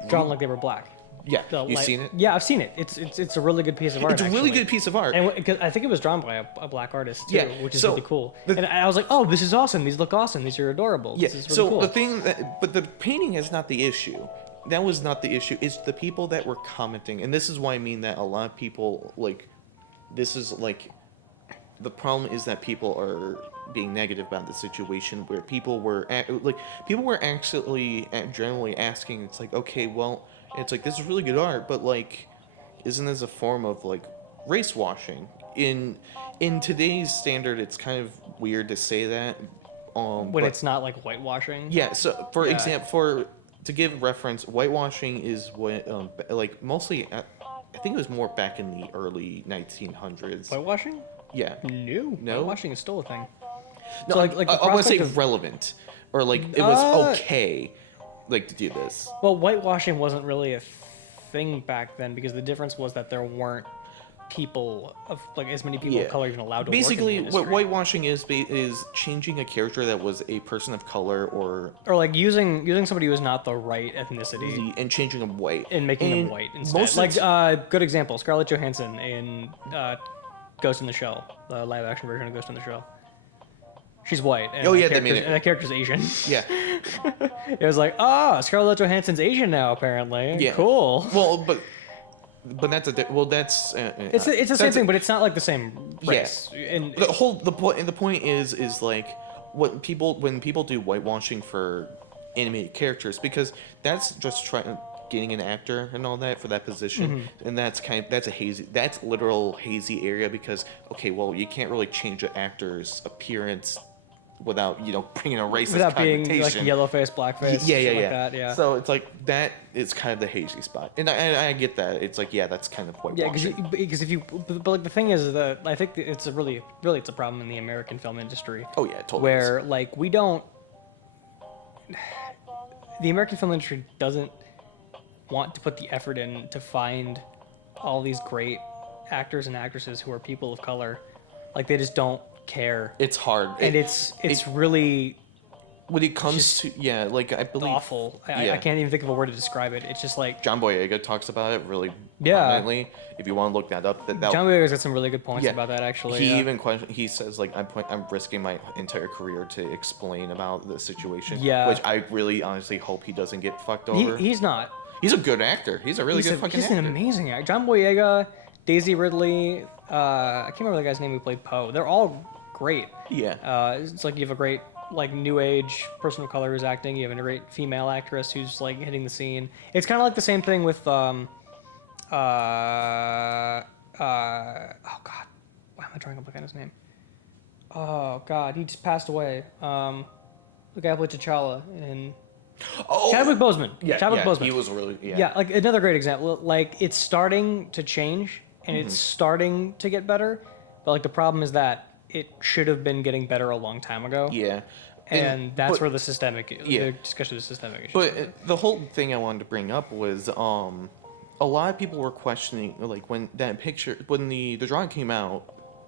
drawn like they were black. yeah, you've seen it. Yeah, I've seen it. It's a really good piece of art. It's a really actually. good piece of art. And because I think it was drawn by a black artist too, Yeah, which is so really cool. And I was like, oh, this is awesome. These look awesome. These are adorable. Yeah. This is really So cool. the thing, but the painting is not the issue. That was not the issue. It's the people that were commenting, and this is why I mean that a lot of people like. This is like, the problem is that people are being negative about the situation where people were actually generally asking. It's like, okay, well, it's like this is really good art, but like, isn't this a form of like race washing? In today's standard, it's kind of weird to say that. When but- it's not like whitewashing. yeah. So for Yeah. example, to give reference, whitewashing is what like mostly. I think it was more back in the early 1900s. Whitewashing? Yeah. No. No? Whitewashing is still a thing. No, So, like the I want to say prospect of- relevant, or like it was okay, like to do this. Well, whitewashing wasn't really a thing back then because the difference was that there weren't people of like as many people of color even allowed to Basically, work in the what industry. whitewashing is changing a character that was a person of color or Or like using somebody who is not the right ethnicity and changing them white and making them white instead. most of Like the good example, Scarlett Johansson in Ghost in the Shell, the live action version of Ghost in the Shell. She's white. And Oh, yeah, they that made character's- it. and that character's Asian. yeah. It was like, Scarlett Johansson's Asian now apparently. Yeah. Cool. Well, but that's that's It's the same thing, but it's not like the same race. And the point is like when people do whitewashing for animated characters, because that's just getting an actor and all that for that position, and that's literal hazy area, because okay, well, you can't really change an actor's appearance without bringing a racist without being connotation. like yellow face, black face, yeah, shit yeah. like that, yeah. So it's like that is kind of the hazy spot, and I get that. It's like, yeah, that's kind of whitewashing. Yeah, because if you, but like the thing is that I think that it's a really it's a problem in the American film industry. Oh yeah, totally. Where like we don't, the American film industry doesn't want to put the effort in to find all these great actors and actresses who are people of color. Like they just don't care, It's hard, and it's really when it comes just to like I believe awful. I can't even think of a word to describe it. It's just like John Boyega talks about it really Yeah. prominently. If you want to look that up, that John Boyega's got some really good points yeah. about that actually. He yeah. even he says like I'm risking my entire career to explain about the situation. Yeah. Which I really honestly hope he doesn't get fucked over. He's not. He's a good actor. He's a really good fucking he's actor. an amazing actor. John Boyega, Daisy Ridley, I can't remember the guy's name who played Poe. They're all great. Yeah. It's like you have a great like new age person of color who's acting. You have a great female actress who's like hitting the scene. It's kind of like the same thing with oh god, why am I drawing a blank on his name? Oh god, he just passed away. The guy who played T'Challa in Chadwick Boseman. Chadwick Boseman. He was really Yeah, like another great example. Like it's starting to change and it's starting to get better, but like the problem is that it should have been getting better a long time ago. Yeah. And that's but- where the systemic, Yeah. the discussion of the systemic issues. But the whole thing I wanted to bring up was a lot of people were questioning, like when the drawing came out,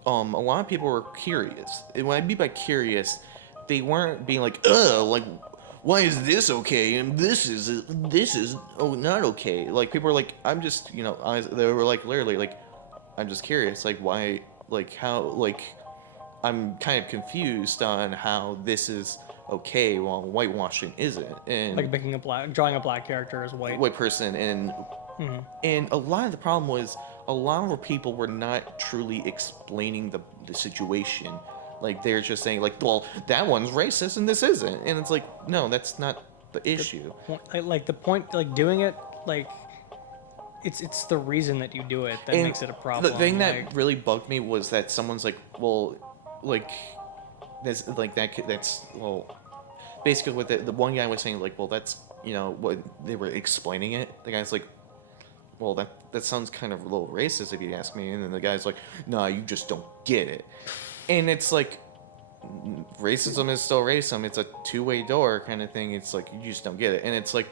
a lot of people were curious. And when I mean by curious, they weren't being like, ugh, like, why is this okay and this is not okay? Like people were like, I'm just they were like literally like, I'm just curious, like why, like how, like I'm kind of confused on how this is okay while whitewashing isn't, and like drawing a black character as white. person, and and a lot of the problem was a lot of people were not truly explaining the situation. Like they're just saying like, well, that one's racist and this isn't, and it's like, no, that's not the issue. Like the point, like doing it, like it's the reason that you do it that And makes it a problem. The thing like, that really bugged me was that someone's like, well, like that's like that's well, basically what the one guy was saying, like, well, that's what they were explaining it. The guy's like, well, that sounds kind of a little racist if you ask me. And then the guy's like, no, you just don't get it. And it's like, racism is still racism. It's a two-way door kind of thing. It's like, you just don't get it. And it's like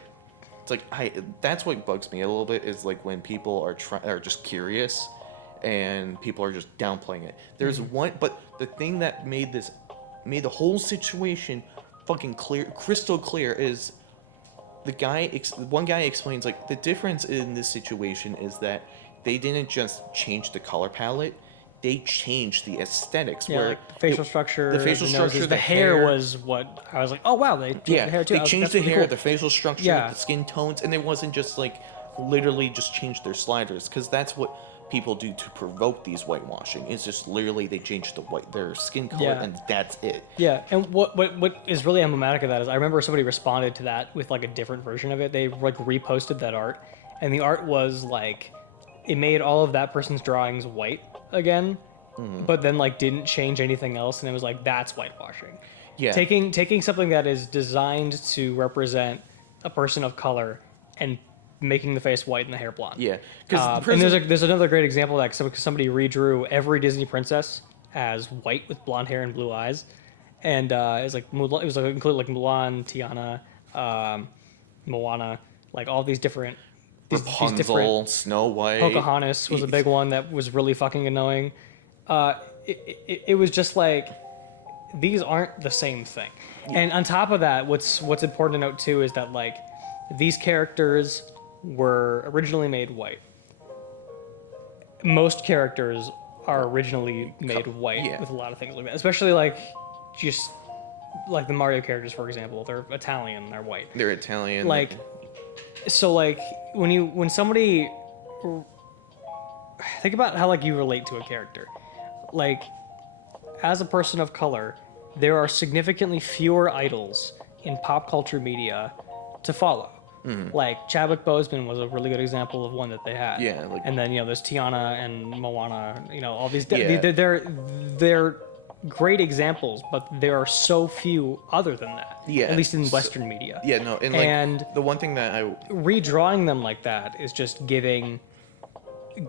that's what bugs me a little bit, is like when people are just curious and people are just downplaying it. There's one, but the thing that made the whole situation fucking clear, crystal clear, is one guy explains like the difference in this situation is that they didn't just change the color palette, they changed the aesthetics. Yeah, where like the facial structure, the facial structure, the hair was what I was like, oh wow, they changed the hair too. They changed the hair, the facial structure, Yeah. the skin tones, and it wasn't just like literally just change their sliders, because that's what people do to provoke these whitewashing. It's just literally they change their skin color, and that's it. Yeah, and what is really emblematic of that is I remember somebody responded to that with like a different version of it. They like reposted that art, and the art was like, it made all of that person's drawings white again, but then like didn't change anything else, and it was like, that's whitewashing. Yeah. Taking something that is designed to represent a person of color and making the face white and the hair blonde. Yeah, and there's another great example of that, somebody redrew every Disney princess as white with blonde hair and blue eyes, and it's like it was like included like Mulan, Tiana, Moana, like all these different. Rapunzel, Snow White, Pocahontas was a big one that was really fucking annoying. It was just like, these aren't the same thing. And on top of that, what's important to note too is that like these characters were originally made white. Most characters are originally made white with a lot of things like that, especially like just like the Mario characters, for example. They're Italian, they're white. They're Italian. Like, so like when somebody think about how like you relate to a character, like as a person of color, there are significantly fewer idols in pop culture media to follow. Like Chadwick Boseman was a really good example of one that they had. Yeah, like, and then there's Tiana and Moana. All these. They're great examples, but there are so few other than that. Yeah. At least in Western media. Yeah, no, and like And the one thing that I redrawing them like that is just giving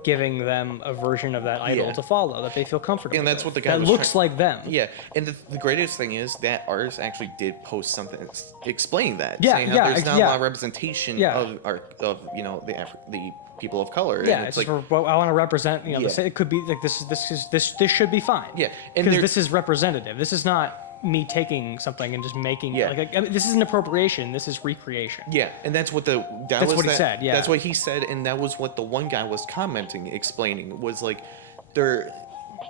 them a version of that idol to follow that they feel comfortable and that's with, what the guy that was looks like them. Yeah, and the greatest thing is that artist actually did post something explaining that, Yeah, saying how yeah, there's not yeah. a lot of representation Yeah. of the people of color. Yeah, and it's like, like, I want to represent. It could be like this should be fine. Yeah, and because this is representative. This is not me taking something and just making. Yeah. I mean, this isn't appropriation. This is recreation. yeah, and that's what That's what he said, yeah. That's what he said, and that was what the one guy was commenting, explaining, was like, they're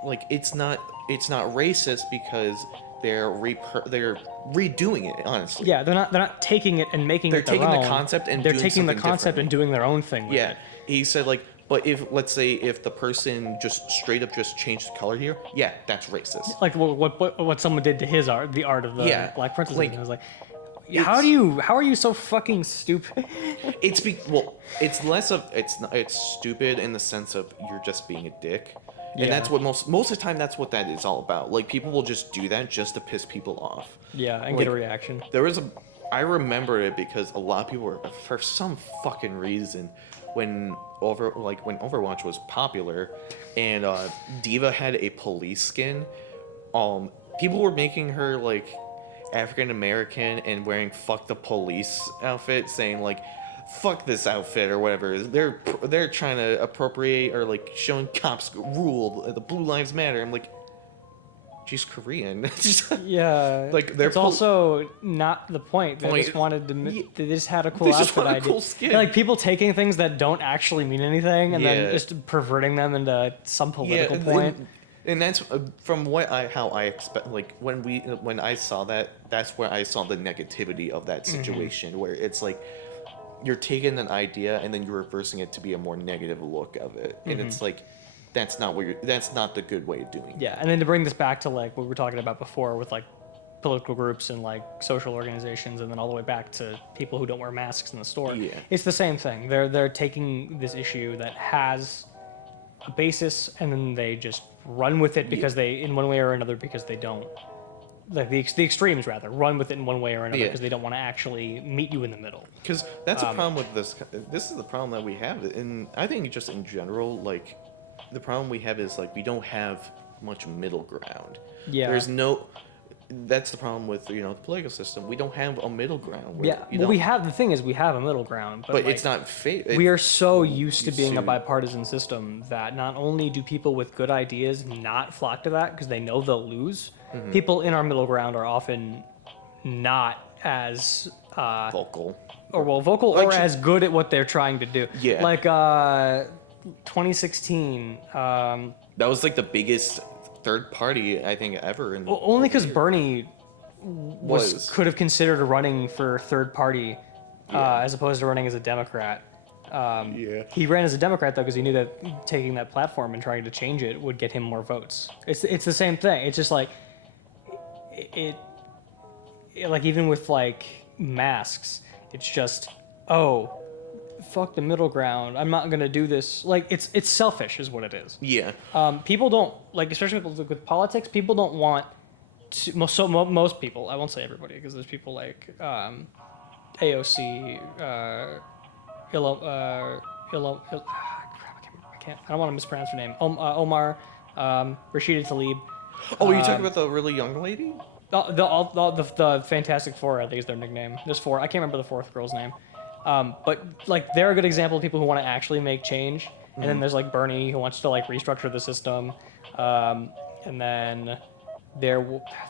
like, it's not racist because they're redoing it, honestly. Yeah, they're not taking it and making it their taking own. the concept and they're doing taking the something concept different. and doing their own thing with Yeah, it. he said like, but if let's say if the person just straight up just changed the color here, yeah, that's racist. Like what someone did to his art, the art of the Black Princess. Like, And I was like, how are you so fucking stupid? It's less of it's stupid in the sense of you're just being a dick. And Yeah. that's what most of the time that's what that is all about. Like, people will just do that just to piss people off. Yeah, and Like, get a reaction. I remember it because a lot of people were, for some fucking reason, when Overwatch was popular and Diva had a police skin, people were making her like African American and wearing "fuck the police" outfit, saying like fuck this outfit or whatever. They're trying to appropriate or like showing cops rule, the Blue Lives Matter. I'm like, she's Korean. Yeah, like it's also not the point. They just wanted to. They just had a cool They just outfit want a idea. cool skin. Like people taking things that don't actually mean anything and then just perverting them into some political point. And that's how I expect. Like when I saw that, that's where I saw the negativity of that situation, where it's like you're taking an idea and then you're reversing it to be a more negative look of it, and it's like that's not the good way of doing it. Yeah, and then to bring this back to like what we were talking about before with like political groups and like social organizations, and then all the way back to people who don't wear masks in the store. Yeah. It's the same thing. They're taking this issue that has a basis and then they just run with it because they, in one way or another, because they don't. Like the extremes rather run with it in one way or another because they don't want to actually meet you in the middle. Because that's a problem with this. This is the problem that we have, and I think just in general, like the problem we have is like we don't have much middle ground. Yeah. There's no. that's the problem with the political system. We don't have a middle ground. Where, Yeah. Well, we have the thing is we have a middle ground, but but like, it's not fair. we are so used to you being a see- bipartisan system that not only do people with good ideas not flock to that because they know they'll lose, people in our middle ground are often not as vocal. vocal or Actually- as good at what they're trying to do. Yeah. Like 2016. That was like the biggest third party I think ever. In Only because Bernie was could have considered running for third party Yeah. as opposed to running as a Democrat. Yeah. He ran as a Democrat though because he knew that taking that platform and trying to change it would get him more votes. It's the same thing. It's just like it like even with like masks, it's just fuck the middle ground. I'm not gonna do this. Like it's selfish is what it is. Yeah. People don't like, especially with politics. People don't want to. Most people. I won't say everybody because there's people like AOC, crap, I can't. I don't want to mispronounce her name. Omar, Rashida Tlaib. Oh, are you talking about the really young lady? The Fantastic Four, I think is their nickname. There's four. I can't remember the fourth girl's name. But like they're a good example of people who want to actually make change. And then there's like Bernie who wants to like restructure the system. And then there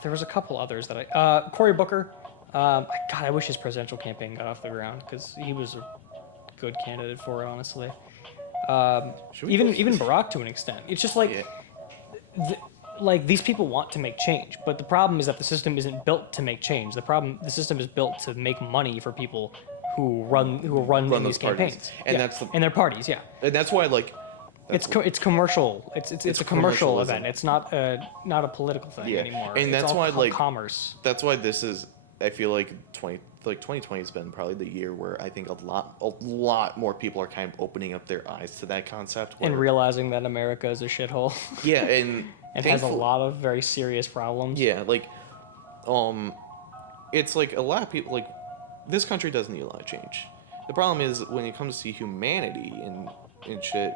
was a couple others that Cory Booker. God, I wish his presidential campaign got off the ground because he was a good candidate for it, honestly. Even Barack to an extent. It's just like. Yeah. Like these people want to make change, but the problem is that the system isn't built to make change. The system is built to make money for people who run in those these parties. campaigns. And yeah. that's the- and their parties, yeah. And that's why like. It's commercial. It's a commercial commercialism. event. It's not a political thing Yeah. anymore. And It's that's all why, like- commerce. That's why this is. I feel like 2020 has been probably the year where I think a lot more people are kind of opening up their eyes to that concept. And where- realizing that America is a shithole. Yeah, and It has a thankful- lot of very serious problems. Yeah, like, it's like a lot of people like this country doesn't need a lot of change. The problem is when it comes to humanity and shit.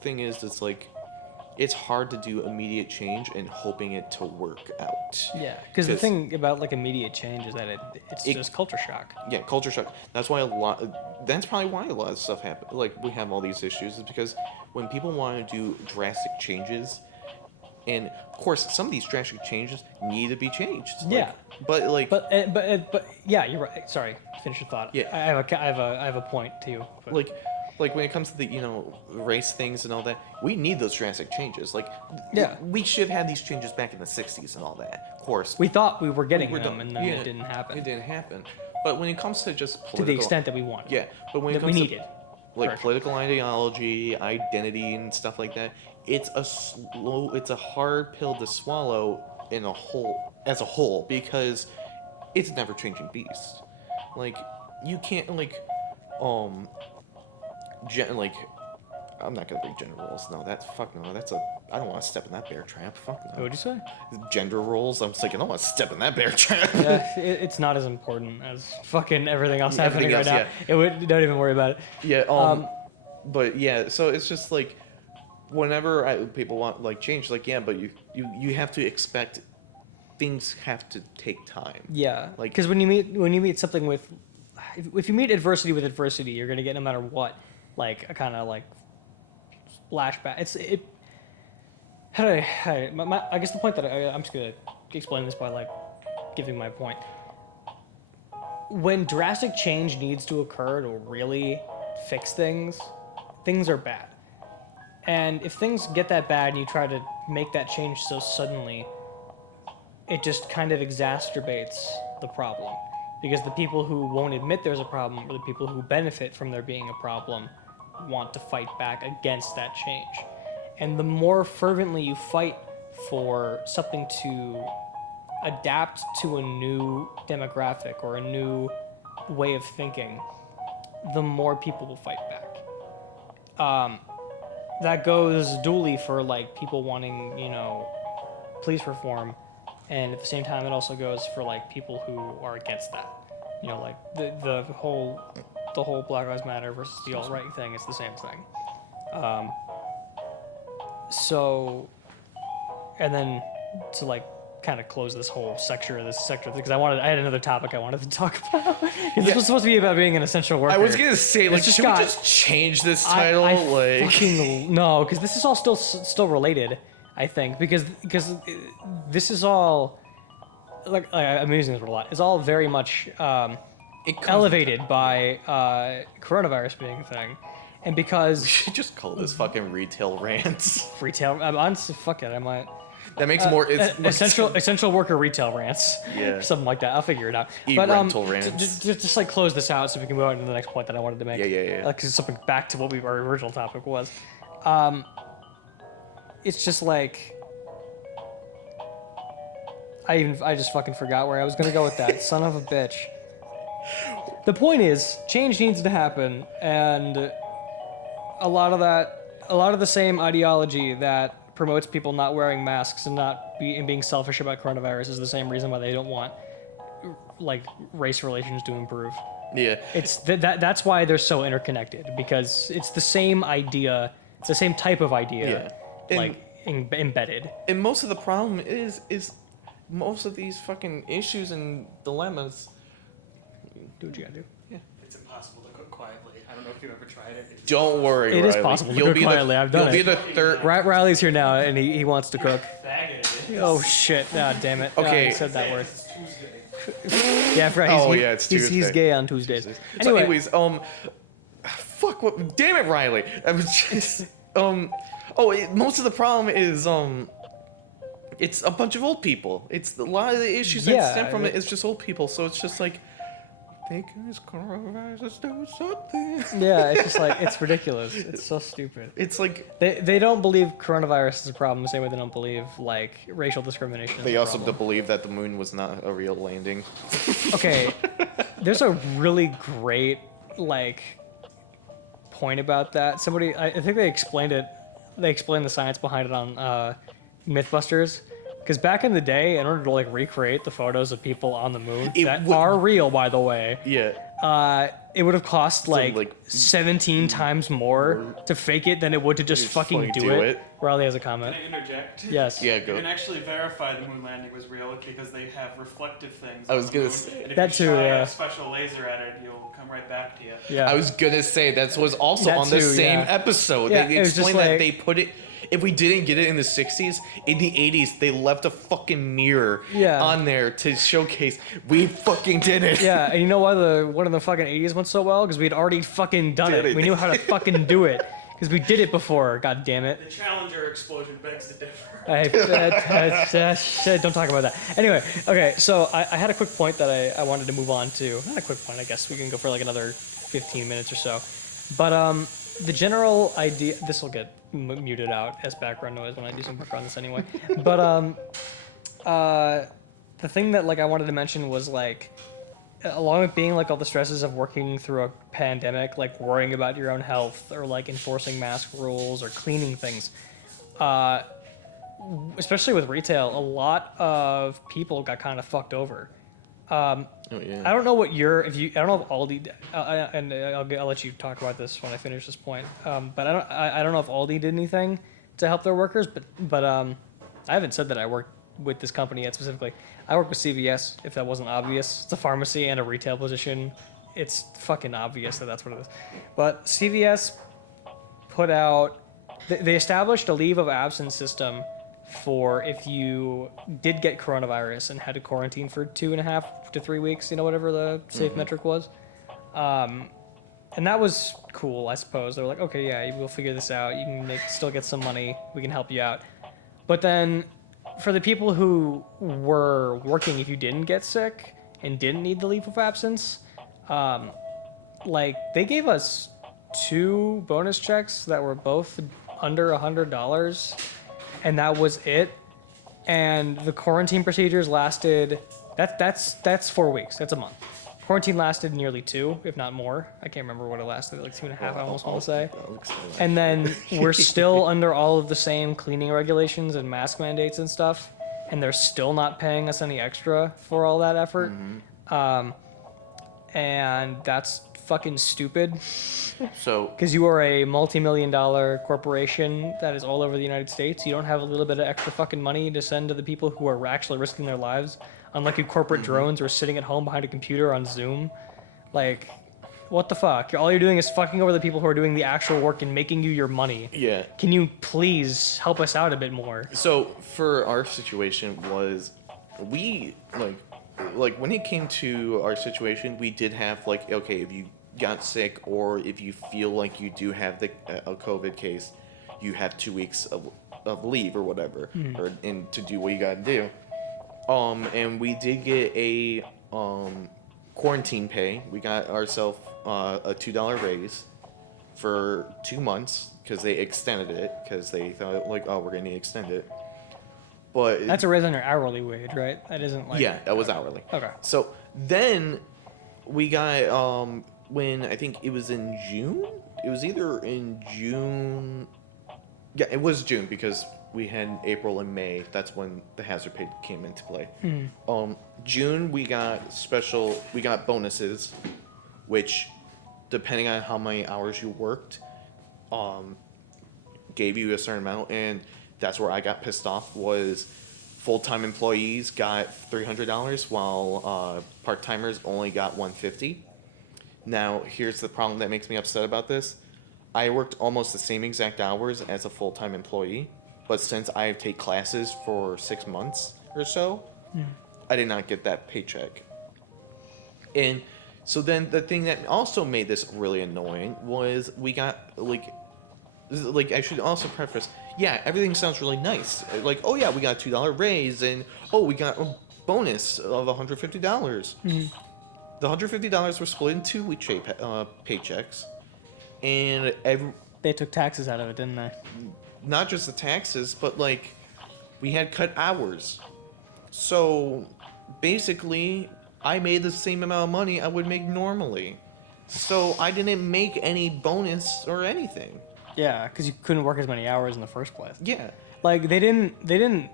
Thing is, it's like it's hard to do immediate change and hoping it to work out. Yeah, because the 'Cause- thing about like immediate change is that it's It- just culture shock. Yeah, culture shock. That's why that's probably why a lot of stuff happen. Like we have all these issues is because when people want to do drastic changes, and of course some of these drastic changes need to be changed. Yeah. But like. But yeah, you're right. Sorry, finish your thought. Yeah. I have a point too. But. Like when it comes to the race things and all that, we need those drastic changes. Like Yeah. we should have had these changes back in the '60s and all that. Of course, We thought we were getting were them, done- and then yeah, it didn't happen It didn't happen. But when it comes to just political, to the extent that we wanted. yeah. But when it that we comes needed. to like Correct. political ideology, identity, and stuff like that, it's a hard pill to swallow as a whole because it's a never changing beast. Like you can't I'm not gonna bring gender roles. No, that's I don't want to step in that bear trap. Fuck no. What'd you say? Gender roles. I'm just like, I don't want to step in that bear trap. Yeah, it's not as important as fucking everything else Everything happening right else, now. It would don't even worry about it. Yeah. But yeah. So it's just like, whenever people want like change, like yeah, but you have to expect things have to take time. Yeah, Like- because when you meet something with, if you meet adversity with adversity, you're gonna get no matter what, like a kind of like flashback. I guess the point that I'm just gonna explain this by like giving my point. When drastic change needs to occur to really fix things, things are bad. And if things get that bad and you try to make that change so suddenly, it just kind of exacerbates the problem. Because the people who won't admit there's a problem, or the people who benefit from there being a problem, want to fight back against that change. And the more fervently you fight for something to adapt to a new demographic or a new way of thinking, the more people will fight back. That goes dually for like people wanting, police reform, and at the same time it also goes for like people who are against that. Like the whole Black Lives Matter versus the alt-right thing is the same thing. So, and then to like kind of close this whole sector because I had another topic I wanted to talk about. This was supposed to be about being an essential worker. I was gonna say, like, should we just change this title? No, because this is all still related. I think because this is all like I'm using this word a lot. It's all very much elevated by coronavirus being a thing, and because we should just call this fucking retail rants. Retail. Honestly, fuck it. I might. That makes more. It's essential worker retail rants. Yeah. Something like that. I'll figure it out. Rental rants. Just like close this out so we can move on to the next point that I wanted to make. Yeah. Like, 'cause it's something back to what our original topic was. It's just like I just fucking forgot where I was gonna go with that. Son of a bitch. The point is, change needs to happen, and a lot of the same ideology that promotes people not wearing masks and being selfish about coronavirus is the same reason why they don't want like race relations to improve. Yeah. It's that's why they're so interconnected, because it's the same idea, it's the same type of idea, like embedded. And most of the problem is most of these fucking issues and dilemmas. Do what you gotta do. Yeah. It's impossible to cook quietly. I don't know if you've ever tried it. Don't worry, It Riley. is possible to cook quietly. I've done it. You'll be the third. Riley's here now, and he wants to cook. Faggot. Oh shit! Ah, damn it. Okay. I said that word. Tuesday. Yeah, right. It's Tuesday. He's gay on Tuesdays. So Anyway, anyways, fuck what? Damn it, Riley. I was just most of the problem is it's a bunch of old people. It's a lot of the issues that stem from it is just old people. So it's just like they can just coronavirus do something. yeah, it's just like it's ridiculous. It's so stupid. It's like They don't believe coronavirus is a problem the same way they don't believe like racial discrimination. they is a also problem. believe that the moon was not a real landing. Okay, there's a really great like point about that. Somebody, I think they explained it. They explained the science behind it on MythBusters. Because back in the day, in order to like recreate the photos of people on the moon are real, by the way, it would have cost like 17 times more to fake it than it would to just fucking do it. Riley has a comment. Can I interject? Yes. Yeah, You go. can actually verify the moon landing was real because they have reflective things. I was on the gonna moon, say- and if That you too, shine yeah. a special laser at it, you'll come right back to you. Yeah. I was gonna say that was also That on the too, same yeah. episode. Yeah, They it was just explained that like- they put it. If we didn't get it in the 60s, in the 80s, they left a fucking mirror on there to showcase we fucking did it. Yeah, and you know why one of the fucking 80s went so well? Because we had already fucking done Did it. it. We knew how to fucking do it. Because we did it before, god damn it. The Challenger explosion begs to differ. Don't talk about that. Anyway, okay, so I had a quick point that I wanted to move on to. Not a quick point, I guess. We can go for like another 15 minutes or so. But the general idea, this will get muted out as background noise when I do some work on this anyway. But the thing that like I wanted to mention was like, along with being like all the stresses of working through a pandemic, like worrying about your own health or like enforcing mask rules or cleaning things, especially with retail, a lot of people got kind of fucked over. I don't know what I don't know if Aldi, and I'll let you talk about this when I finish this point. But I don't know if Aldi did anything to help their workers, but I haven't said that I work with this company yet specifically. I work with CVS, if that wasn't obvious. It's a pharmacy and a retail position. It's fucking obvious that that's what it is. But CVS put out, they established a leave of absence system for if you did get coronavirus and had to quarantine for 2.5 to 3 weeks, whatever the safe metric was. And that was cool, I suppose. They were like, okay, yeah, we'll figure this out. You can still get some money. We can help you out. But then for the people who were working, if you didn't get sick and didn't need the leave of absence, they gave us 2 bonus checks that were both under $100. And that was it. And the quarantine procedures lasted. That's 4 weeks. That's a month. Quarantine lasted nearly 2, if not more. I can't remember what it lasted, like 2.5. I almost want to say. And then we're still under all of the same cleaning regulations and mask mandates and stuff. And they're still not paying us any extra for all that effort. And that's fucking stupid. So Because you are a multi-million-dollar corporation that is all over the United States. You don't have a little bit of extra fucking money to send to the people who are actually risking their lives. Unlike you corporate drones who are sitting at home behind a computer on Zoom. Like, what the fuck? All you're doing is fucking over the people who are doing the actual work and making you your money. yeah. Can you please help us out a bit more? So for our situation was, we like when it came to our situation, we did have like, okay, if you got sick or if you feel like you do have a COVID case, you have 2 weeks of leave or whatever, or and to do what you gotta do. And we did get a quarantine pay. We got ourselves a $2 raise for 2 months because they extended it because they thought like, oh, we're gonna extend it. But That's a raise on your hourly wage, right? That isn't like... yeah, that was hourly. Okay. So then we got when I think it was in June. It was either in June. Yeah, it was June because we had April and May. That's when the hazard pay came into play. June we got bonuses, which depending on how many hours you worked, gave you a certain amount, and that's where I got pissed off was full-time employees got $300 while part-timers only got $150. Now, here's the problem that makes me upset about this. I worked almost the same exact hours as a full-time employee, but since I take classes for 6 months or so, I did not get that paycheck. And so then the thing that also made this really annoying was we got like I should also preface, yeah, everything sounds really nice. Like, oh yeah, we got a $2 raise, and oh, we got a bonus of $150. The $150 were split in 2 week paychecks, and They took taxes out of it, didn't they? not just the taxes, but like we had cut hours. So basically, I made the same amount of money I would make normally. So I didn't make any bonus or anything. Yeah, because you couldn't work as many hours in the first place. Yeah. Like they didn't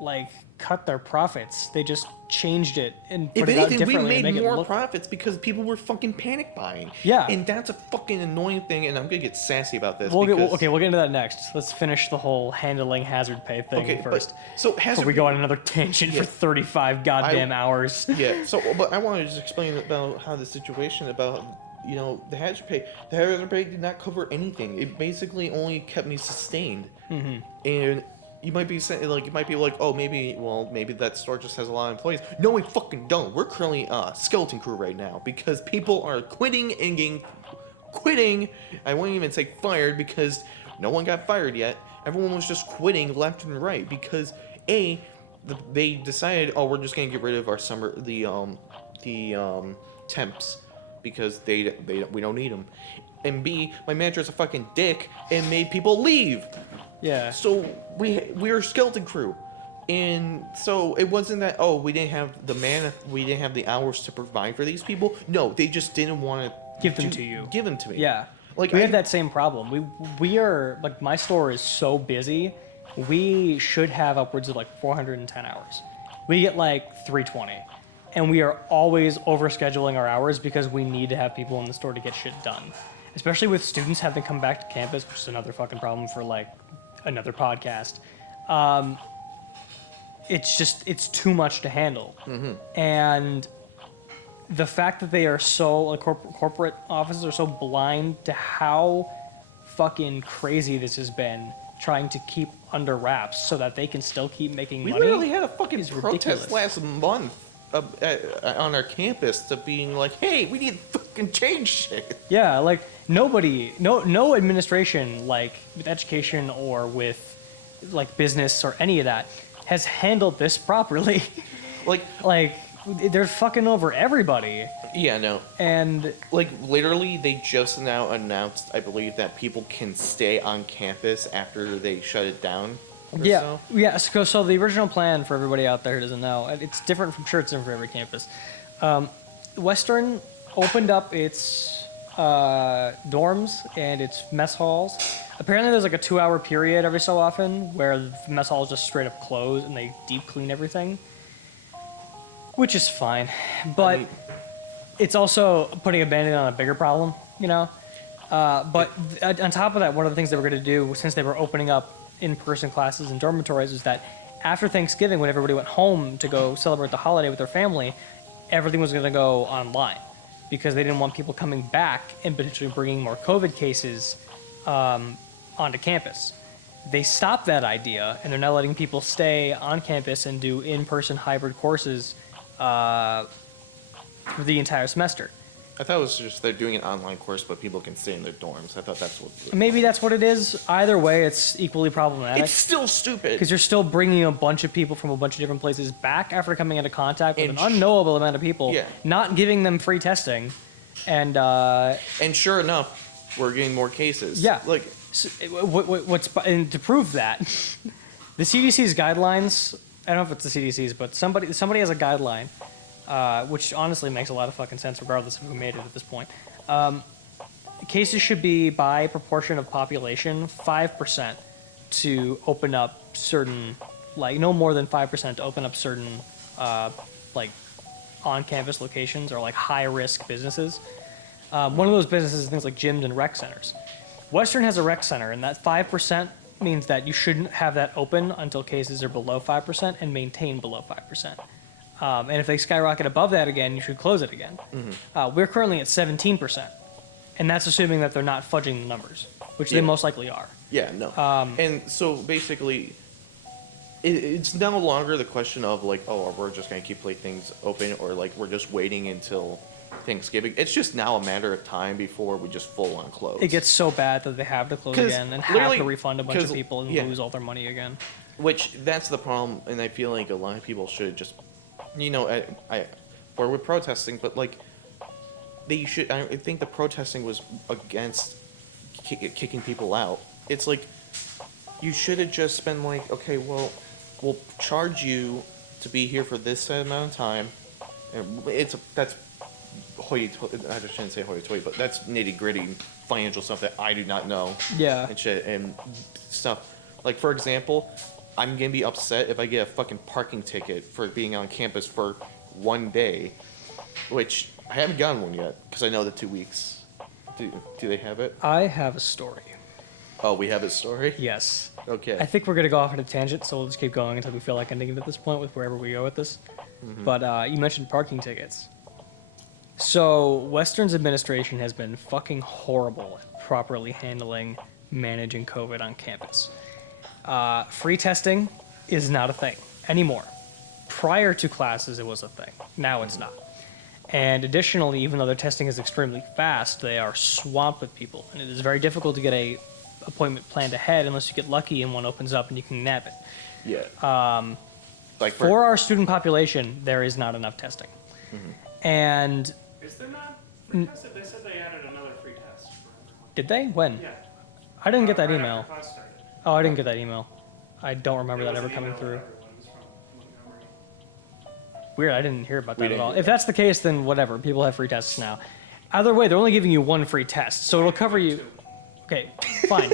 like cut their profits. They just changed it and If put it out anything, we differently. made and make more it look... profits because people were fucking panic buying. Yeah. And that's a fucking annoying thing, and I'm gonna get sassy about this. We'll because... get into that next. Let's finish the whole handling hazard pay thing Okay, first. but, so hazard Before we go on another tangent for 35 goddamn hours. Yeah, so, but I want to just explain about how the situation about, you know, the hazard pay did not cover anything. It basically only kept me sustained. And you might be saying, like, oh, maybe that store just has a lot of employees. No, we fucking don't. We're currently a skeleton crew right now because people are quitting. I won't even say fired because no one got fired yet. Everyone was just quitting left and right because they decided, oh, we're just gonna get rid of our temps because we don't need them. And B, my manager's a fucking dick and made people leave. Yeah. So we're a skeleton crew, and so it wasn't that we didn't have the hours to provide for these people. No, they just didn't want to Give them to you. Give them to me. Yeah. Like we have that same problem. We are like, my store is so busy. We should have upwards of like 410 hours. We get like 320. And we are always overscheduling our hours because we need to have people in the store to get shit done. Especially with students having come back to campus, which is another fucking problem for like another podcast. It's too much to handle. And the fact that they are so, like, corporate offices are so blind to how fucking crazy this has been, trying to keep under wraps so that they can still keep making money. We literally had a fucking ridiculous. protest last month on our campus to being like, hey, we need to fucking change shit. Yeah, like no administration, like with education or with like business or any of that, has handled this properly. like they're fucking over everybody. Yeah, no. And like literally, they just now announced, I believe, that people can stay on campus after they shut it down. Yeah. So the original plan, for everybody out there who doesn't know, it's different from it's different for every campus. Western opened up its dorms and its mess halls. Apparently, there's like a 2-hour period every so often where the mess halls just straight up close and they deep clean everything, which is fine. But it's also putting a band-aid on a bigger problem, you know. But on top of that, one of the things they were going to do, since they were opening up in-person classes and dormitories, is that after Thanksgiving, when everybody went home to go celebrate the holiday with their family, everything was going to go online because they didn't want people coming back and potentially bringing more COVID cases onto campus. They stopped that idea, and they're now letting people stay on campus and do in-person hybrid courses for the entire semester. I thought it was just they're doing an online course, but people can stay in their dorms. I thought that's what. Maybe that's what it is. Either way, it's equally problematic. It's still stupid. Because you're still bringing a bunch of people from a bunch of different places back after coming into contact with an unknowable amount of people, not giving them free testing, and sure enough, we're getting more cases. Yeah. Like, and to prove that, the CDC's guidelines. I don't know if it's the CDC's, but somebody has a guideline. Which honestly makes a lot of fucking sense regardless of who made it at this point. Cases should be by proportion of population, 5% to open up certain, like no more than 5% to open up certain, like on-campus locations or like high-risk businesses. One of those businesses is things like gyms and rec centers. Western has a rec center, and that 5% means that you shouldn't have that open until cases are below 5% and maintain below 5%. And if they skyrocket above that again, you should close it again. Mm-hmm. We're currently at 17%. And that's assuming that they're not fudging the numbers, which they most likely are. Yeah, no. And so basically, it's no longer the question of like, oh, we're just going to keep things open or like we're just waiting until Thanksgiving. It's just now a matter of time before we just full on close. It gets so bad that they have to close again and have to refund a bunch of people and lose all their money again. Which, that's the problem, and I feel like a lot of people should just... You know, or with protesting, but like, they should. I think the protesting was against kicking people out. It's like, you should have just been like, okay, well, we'll charge you to be here for this amount of time. And that's hoity-toity. I just shouldn't say hoity-toity, but that's nitty-gritty financial stuff that I do not know. Yeah. And shit and stuff. Like, for example, I'm gonna be upset if I get a fucking parking ticket for being on campus for one day, which I haven't gotten one yet because I know the 2 weeks. Do they have it? I have a story. Oh, we have a story? Yes. Okay. I think we're gonna go off on a tangent, so we'll just keep going until we feel like ending it at this point with wherever we go with this. Mm-hmm. But you mentioned parking tickets. So Western's administration has been fucking horrible at properly managing COVID on campus. Free testing is not a thing anymore. Prior to classes, it was a thing. Now it's not. And additionally, even though their testing is extremely fast, they are swamped with people. And it is very difficult to get a appointment planned ahead unless you get lucky and one opens up and you can nab it. Yeah. Like for our student population, there is not enough testing. Mm-hmm. And... Is there not free testing? They said they added another free test for everyone. Did they? When? Yeah. I didn't get that Right email. after class started. Oh, I didn't get that email. I don't remember It that was ever an coming email through. to everyone. It was from Montgomery. Weird, I didn't hear about that at didn't all. hear If that's the case, then whatever. People have free tests now. Either way, they're only giving you one free test, so it'll cover you. Okay, fine.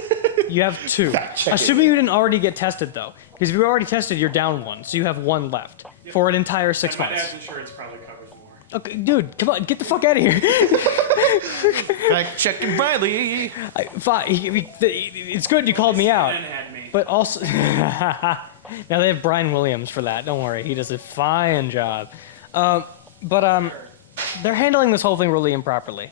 You have two. Assuming you didn't already get tested, though. Because if you already tested, you're down one, so you have one left for an entire 6 And my months. dad's insurance probably covers more. Okay, dude, come on, get the fuck out of here. Fact checking Riley. Fine, it's good you called me out. And had me. But also, now they have Brian Williams for that. Don't worry, he does a fine job. But they're handling this whole thing really improperly.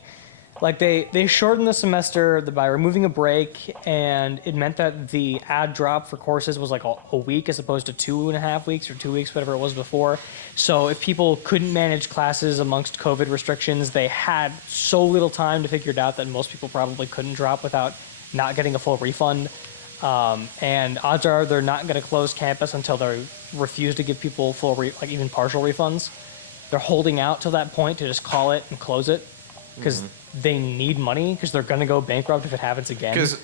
Like they shortened the semester by removing a break, and it meant that the add drop for courses was like a week as opposed to 2.5 weeks or 2 weeks, whatever it was before. So if people couldn't manage classes amongst COVID restrictions, they had so little time to figure it out that most people probably couldn't drop without not getting a full refund. And odds are they're not going to close campus until they refuse to give people full, like even partial refunds. They're holding out till that point to just call it and close it because they need money because they're going to go bankrupt if it happens again. Because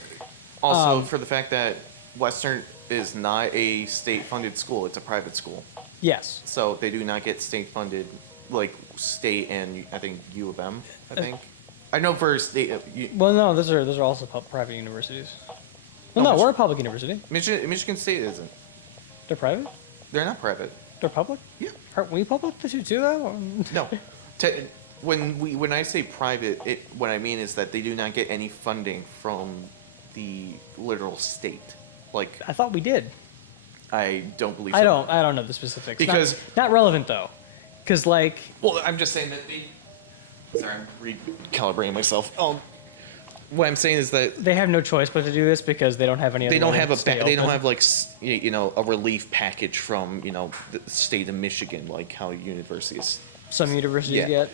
also for the fact that Western is not a state-funded school, it's a private school. Yes. So they do not get state-funded, like state and I think U of M, I think. I know for state... Well, no, those are also private universities. Well, no, we're a public university. Michigan State isn't. They're private? They're not private. They're public? Yeah. Aren't we public too, though? No. when I say private, what I mean is that they do not get any funding from the literal state. Like, I thought we did. I don't believe so. I don't know the specifics. Because not relevant though. Because like, well, I'm just saying that sorry, I'm recalibrating myself. What I'm saying is that they have no choice but to do this because they don't have any other they don't way have to stay they don't open. have like a relief package from the state of Michigan, like how universities. Some universities Yeah. get.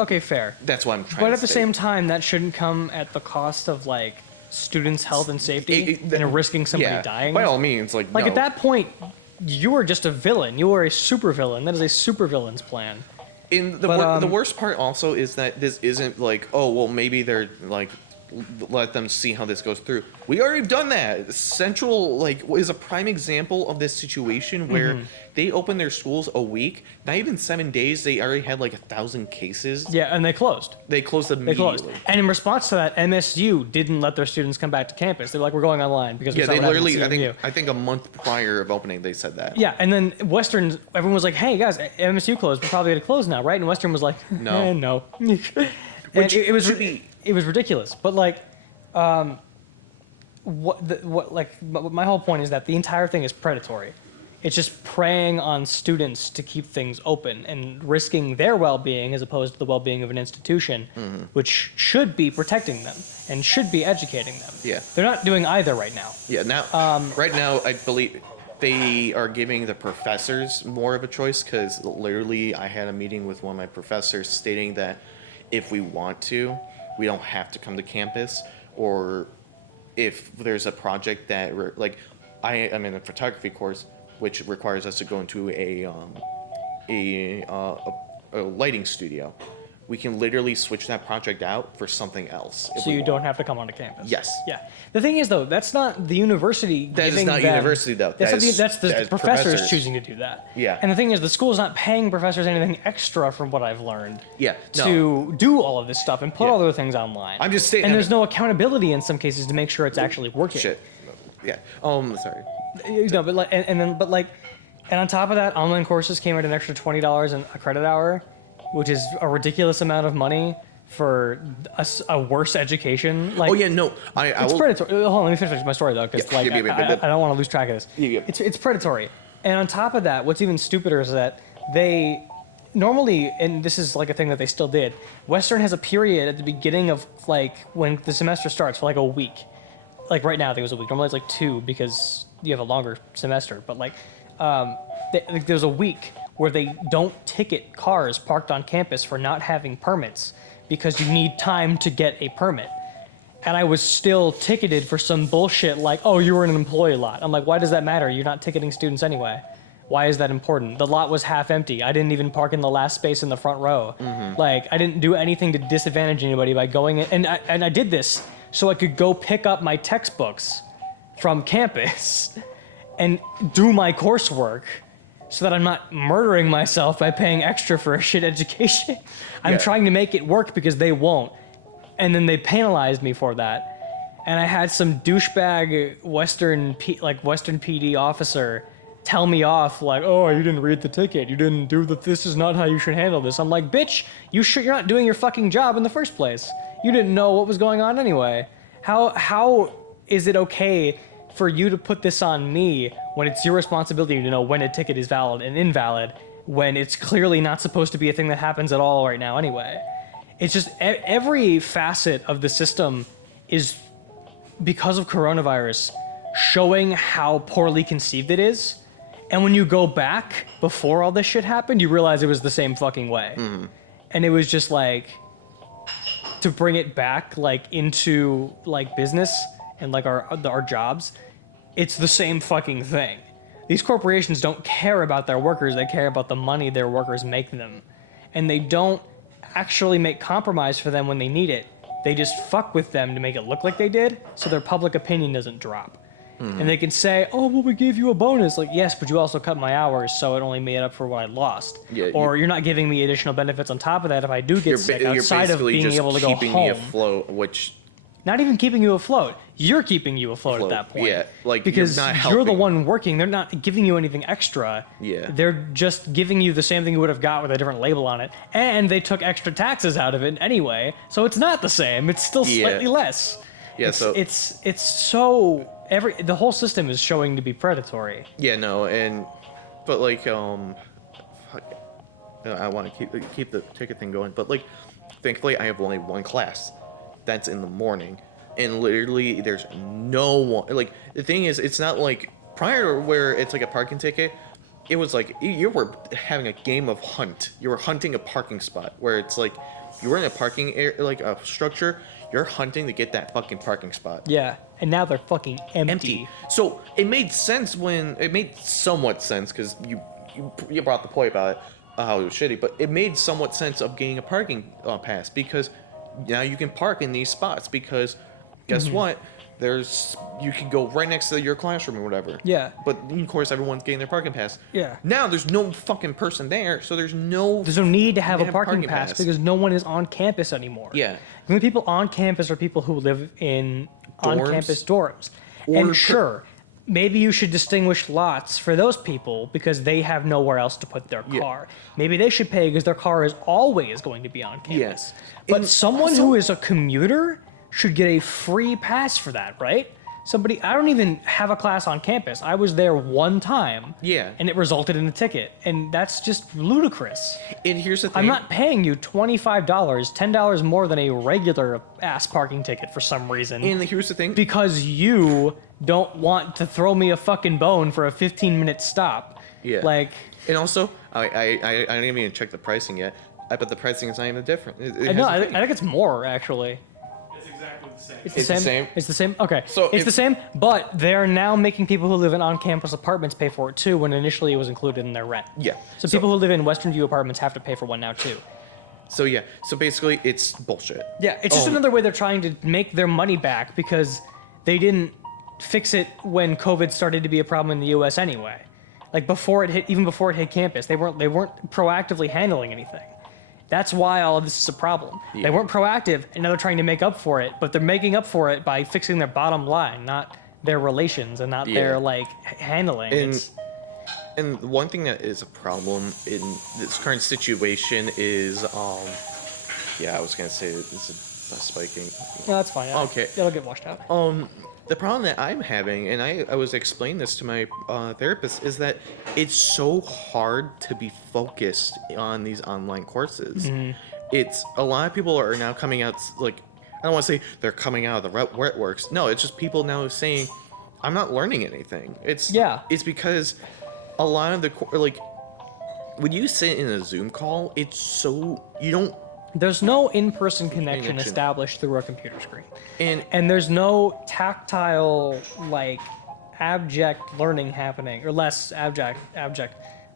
Okay, fair. That's what I'm trying. But to at the say. same time, that shouldn't come at the cost of like students' health and safety and risking somebody dying. By all means, like Like no. at that point, you are just a villain. You are a supervillain. That is a supervillain's plan. The worst part also is that this isn't like, oh well, maybe they're like, let them see how this goes through. We already done that. Central like is a prime example of this situation where they opened their schools a week, not even 7 days. They already had like 1,000 cases. Yeah, and they closed. They closed They immediately. closed. And in response to that, MSU didn't let their students come back to campus. They're like, we're going online because we Yeah, saw they what happened literally. at CMU. I think a month prior of opening, they said that. Yeah, and then Western, everyone was like, hey guys, MSU closed. We're probably gonna close now, right? And Western was like, No. no. Which it was should be- it was ridiculous. But like, my whole point is that the entire thing is predatory. It's just preying on students to keep things open and risking their well-being as opposed to the well-being of an institution, which should be protecting them and should be educating them. Yeah. They're not doing either right now. Yeah. Now, right now, I believe they are giving the professors more of a choice because literally, I had a meeting with one of my professors stating that if we want to, we don't have to come to campus, or if there's a project that I am in a photography course, which requires us to go into a lighting studio. We can literally switch that project out for something else. if So we you want. don't have to come onto campus. Yes. Yeah. The thing is, though, that's not the university. That is giving not them- university, though. That's, That not the, is- that's the that is professors professors. choosing to do that. Yeah. And the thing is, the school's not paying professors anything extra, from what I've learned. Yeah, no. To do all of this stuff and put Yeah. all the things online. I'm just saying- And there's no accountability in some cases to make sure it's actually working. Shit. Yeah. Sorry. No, but like, and on top of that, online courses came at an extra $20 a credit hour, which is a ridiculous amount of money for a worse education. Like, Oh yeah, no. I it's will. predatory. Hold on, let me finish my story though, because Yeah, I don't want to lose track of this. Yeah. It's predatory, and on top of that, what's even stupider is that they normally, and this is like a thing that they still did. Western has a period at the beginning of like when the semester starts for like a week. Like right now, I think it was a week. Normally it's like 2 because you have a longer semester. But like, there's a week where they don't ticket cars parked on campus for not having permits because you need time to get a permit. And I was still ticketed for some bullshit like, oh, you were in an employee lot. I'm like, why does that matter? You're not ticketing students anyway. Why is that important? The lot was half empty. I didn't even park in the last space in the front row. Like, I didn't do anything to disadvantage anybody by going in. And I did this so I could go pick up my textbooks from campus and do my coursework so that I'm not murdering myself by paying extra for a shit education. I'm Yeah. trying to make it work because they won't. And then they penalized me for that. And I had some douchebag Western PD officer tell me off like, oh, you didn't read the ticket. You didn't do the, this is not how you should handle this. I'm like, bitch, you're not doing your fucking job in the first place. You didn't know what was going on anyway. How is it okay for you to put this on me when it's your responsibility to know when a ticket is valid and invalid, when it's clearly not supposed to be a thing that happens at all right now anyway? It's just every facet of the system is, because of coronavirus, showing how poorly conceived it is. And when you go back before all this shit happened, you realize it was the same fucking way. And it was just like, to bring it back like into like business and like our jobs, it's the same fucking thing. These corporations don't care about their workers, they care about the money their workers make them. And they don't actually make compromise for them when they need it. They just fuck with them to make it look like they did, so their public opinion doesn't drop. And they can say, oh, well, we gave you a bonus. Like, yes, but you also cut my hours, so it only made up for what I lost. Yeah, or you're not giving me additional benefits on top of that if I do get sick, You're outside of basically being just able to go keeping me home. afloat, which not even keeping you afloat. You're keeping you afloat at that point. Yeah, like, because you're not you're the helping. one working. They're not giving you anything extra. Yeah. They're just giving you the same thing you would have got with a different label on it, and they took extra taxes out of it anyway. So it's not the same. It's still slightly less. Yeah. It's so the whole system is showing to be predatory. Yeah. No. But like I want to keep the ticket thing going, but like, thankfully I have only one class. That's in the morning, and literally there's no one. Like, the thing is, it's not like prior to where it's like a parking ticket. It was like you were having a game of hunt. You were hunting a parking spot where it's like you were in a parking area, like a structure. You're hunting to get that fucking parking spot. Yeah, and now they're fucking empty. So it made sense it made somewhat sense because you brought the point about it, how it was shitty, but it made somewhat sense of getting a parking pass because now you can park in these spots because guess what? You can go right next to your classroom or whatever. Yeah. But of course everyone's getting their parking pass. Yeah. Now there's no fucking person there, so there's no need to have a parking pass because no one is on campus anymore. Yeah. The only people on campus are people who live in on-campus dorms. Or And sure, maybe you should distinguish lots for those people because they have nowhere else to put their car. Maybe they should pay because their car is always going to be on campus. Yes. But And someone also- who is a commuter should get a free pass for that, right? I don't even have a class on campus. I was there one time. Yeah. And it resulted in a ticket. And that's just ludicrous. And here's the thing. I'm not paying you $25, $10 more than a regular ass parking ticket for some reason. And here's the thing. Because you don't want to throw me a fucking bone for a 15-minute stop. Yeah. Like, And also, I didn't even check the pricing yet. I bet the pricing is not even different. I think it's more, actually. It's exactly the same. It's the same? It's the same? Okay. So it's the same, but they're now making people who live in on-campus apartments pay for it too, when initially it was included in their rent. Yeah. So people who live in Western View apartments have to pay for one now too. So yeah. So basically, it's bullshit. Yeah, it's just another way they're trying to make their money back because they didn't fix it when COVID started to be a problem in the U.S. anyway. Like even before it hit campus, they weren't proactively handling anything. That's why all of this is a problem. Yeah. They weren't proactive, and now they're trying to make up for it, but they're making up for it by fixing their bottom line, not their relations and not their handling. And one thing that is a problem in this current situation is, I was gonna say it's a spiking. No, that's fine. Okay. It'll get washed out. The problem that I'm having, and I was explaining this to my therapist, is that it's so hard to be focused on these online courses. It's a lot of people are now coming out like, I don't want to say they're coming out of the wet works. No, it's just people now saying, I'm not learning anything. It's because a lot of the when you sit in a Zoom call, it's so There's no in-person connection established through a computer screen. And there's no tactile, abject learning happening, or less abject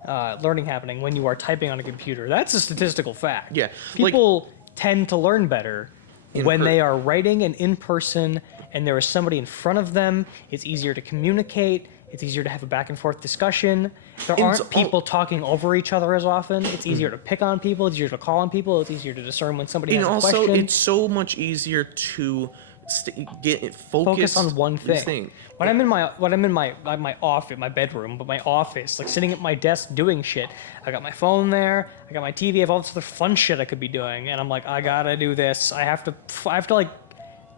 learning happening when you are typing on a computer. That's a statistical fact. Yeah, People tend to learn better when they are writing and in person and there is somebody in front of them. It's easier to communicate. It's easier to have a back and forth discussion. There aren't people talking over each other as often. It's easier to pick on people. It's easier to call on people. It's easier to discern when somebody has a question. And also, it's so much easier to focus on one thing. When I'm in my office, my bedroom, but my office, sitting at my desk doing shit, I got my phone there, I got my TV, I have all this other fun shit I could be doing, and I'm like, I gotta do this. I have to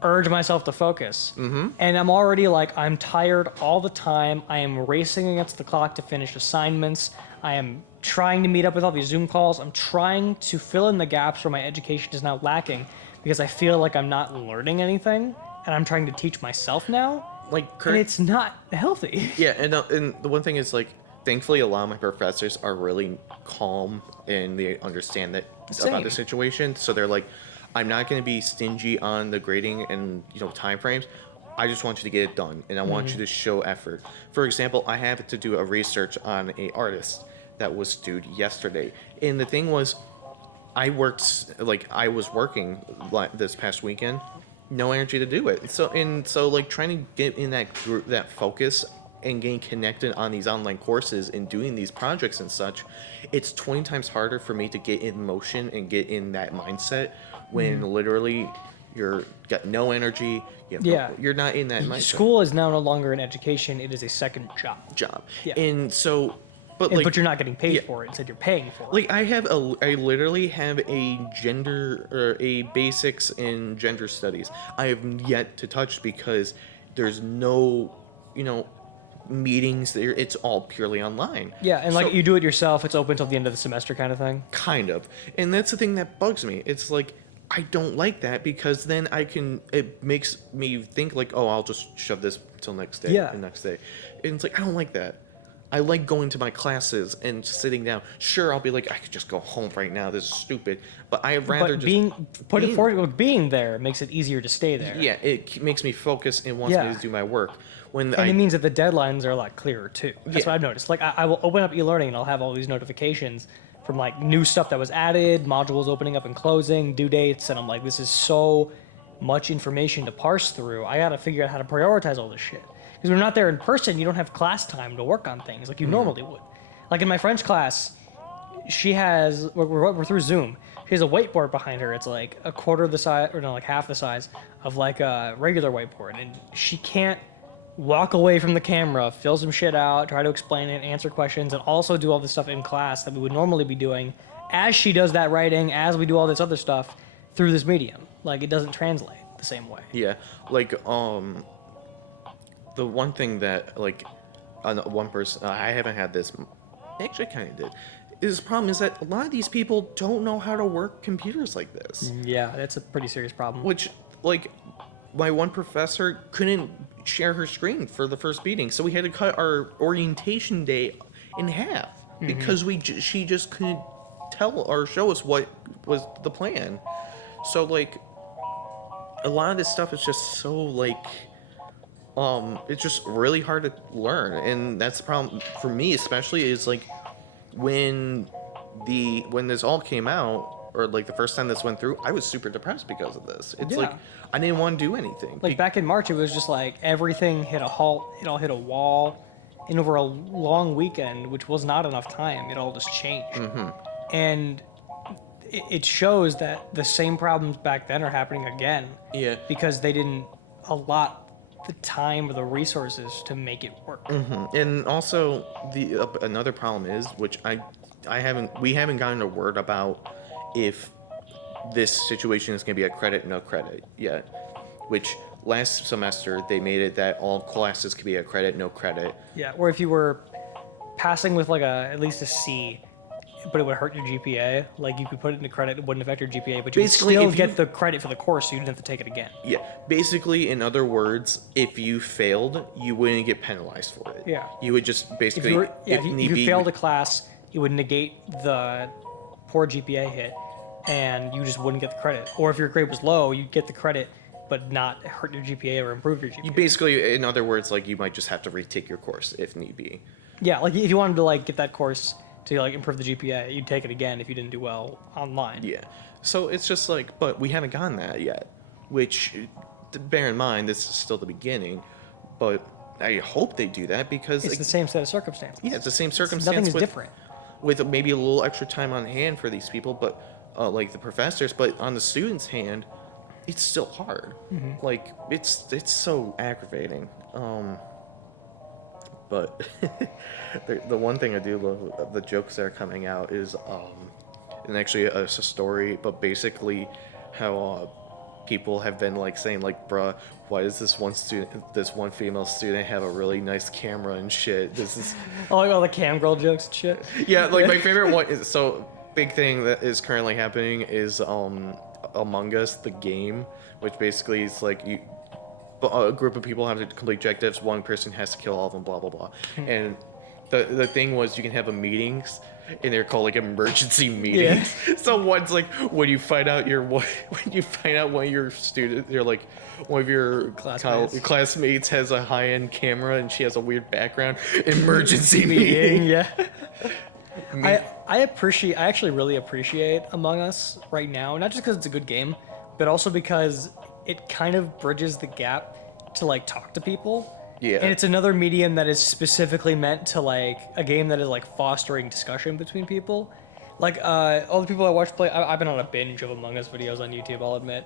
urge myself to focus. And I'm already I'm tired all the time. I am racing against the clock to finish assignments. I am trying to meet up with all these Zoom calls. I'm trying to fill in the gaps where my education is now lacking because I feel like I'm not learning anything, and I'm trying to teach myself now. And it's not healthy. Yeah, and the one thing is thankfully a lot of my professors are really calm and they understand that about the situation. So they're like, I'm not going to be stingy on the grading and time frames. I just want you to get it done, and I want you to show effort. For example, I had to do a research on an artist that was due yesterday, and the thing was, I was working this past weekend, no energy to do it. So trying to get in that group, that focus, and getting connected on these online courses and doing these projects and such, it's 20 times harder for me to get in motion and get in that mindset when literally you're got no energy. You have Yeah. you're not in that mindset. School is now no longer an education; it is a second job. Yeah. And so, but like, But you're not getting paid yeah. for it; instead, you're paying for it. like I literally have a gender or a basics in gender studies. I have yet to touch because there's no, meetings there. It's all purely online. Yeah, and like So- you do it yourself. It's open till the end of the semester, kind of thing. Kind of. And that's the thing that bugs me. It's like I don't like that because then it makes me think like, oh, I'll just shove this till next day Yeah. and next day. And it's like I don't like that. I like going to my classes and sitting down. Sure, I'll be like, I could just go home right now. This is stupid. But I'd rather But just put it forward, being there makes it easier to stay there. Yeah, it makes me focus and wants me Yeah. to do my work. When And it means that the deadlines are a lot clearer too. That's Yeah. what I've noticed. Like I will open up e-learning and I'll have all these notifications from like new stuff that was added, modules opening up and closing, due dates, and I'm like, this is so much information to parse through. I gotta figure out how to prioritize all this shit. Because when you're not there in person, you don't have class time to work on things like you normally would. Like in my French class, she has we're through Zoom. She has a whiteboard behind her. It's like a quarter the size, or no, like half the size of like a regular whiteboard, and she can't walk away from the camera, fill some shit out, try to explain it, answer questions, and also do all this stuff in class that we would normally be doing as she does that writing, as we do all this other stuff through this medium. Like it doesn't translate the same way. Yeah, like the one thing that like one person I haven't had this. Actually, I kind of did. Is the problem is that a lot of these people don't know how to work computers like this. Yeah, that's a pretty serious problem. Which, like, my one professor couldn't share her screen for the first meeting, so we had to cut our orientation day in half because she just couldn't tell or show us what was the plan. So like, a lot of this stuff is just so like, it's just really hard to learn, and that's the problem for me especially is like when this all came out, or like the first time this went through, I was super depressed because of this. It's like Yeah. I didn't want to do anything. Like back in March, it was just like everything hit a halt. It all hit a wall. And over a long weekend, which was not enough time, it all just changed. And it shows that the same problems back then are happening again. Yeah. Because they didn't allot the time or the resources to make it work. And also the another problem is, which we haven't gotten a word about if this situation is going to be a credit, no credit yet. Which last semester they made it that all classes could be a credit, no credit. Yeah, or if you were passing with like at least a C, but it would hurt your GPA, like you could put it into credit, it wouldn't affect your GPA, but you would Basically, still if get you- the credit for the course, so you didn't have to take it again. Yeah, basically, in other words, if you failed, you wouldn't get penalized for it. Yeah. You would just If basically, you, were, yeah, if need you be, failed a class, it would negate the poor GPA hit, and you just wouldn't get the credit. Or if your grade was low, you'd get the credit, but not hurt your GPA or improve your GPA. you basically, in other words, like you might just have to retake your course if need be. Yeah, like if you wanted to like get that course to like improve the GPA, you'd take it again if you didn't do well online. Yeah. So it's just like, but we haven't gotten that yet. Which, bear in mind, this is still the beginning, but I hope they do that because It's like, the same set of circumstances. yeah, it's the same circumstance. Nothing is with, different. With maybe a little extra time on hand for these people, but like the professors, but on the students' hand, it's still hard. Like it's so aggravating. But the one thing I do love of the jokes that are coming out is and actually it's a story, but basically how people have been like saying like, bruh, why does this one female student have a really nice camera and shit? This is All the cam girl jokes and shit. yeah, like my favorite one is so big thing that is currently happening is Among Us the game, which basically is like a group of people have to complete objectives. One person has to kill all of them. Blah blah blah. And the thing was you can have a meetings, and they're called like emergency meetings. So one's like when you find out one of your students, you're like one of your classmates has a high-end camera and she has a weird background. Emergency meeting. Yeah. I actually really appreciate Among Us right now, not just because it's a good game, but also because it kind of bridges the gap to like talk to people. Yeah. And it's another medium that is specifically meant to like a game that is like fostering discussion between people. Like all the people I watch play, I've been on a binge of Among Us videos on YouTube, I'll admit,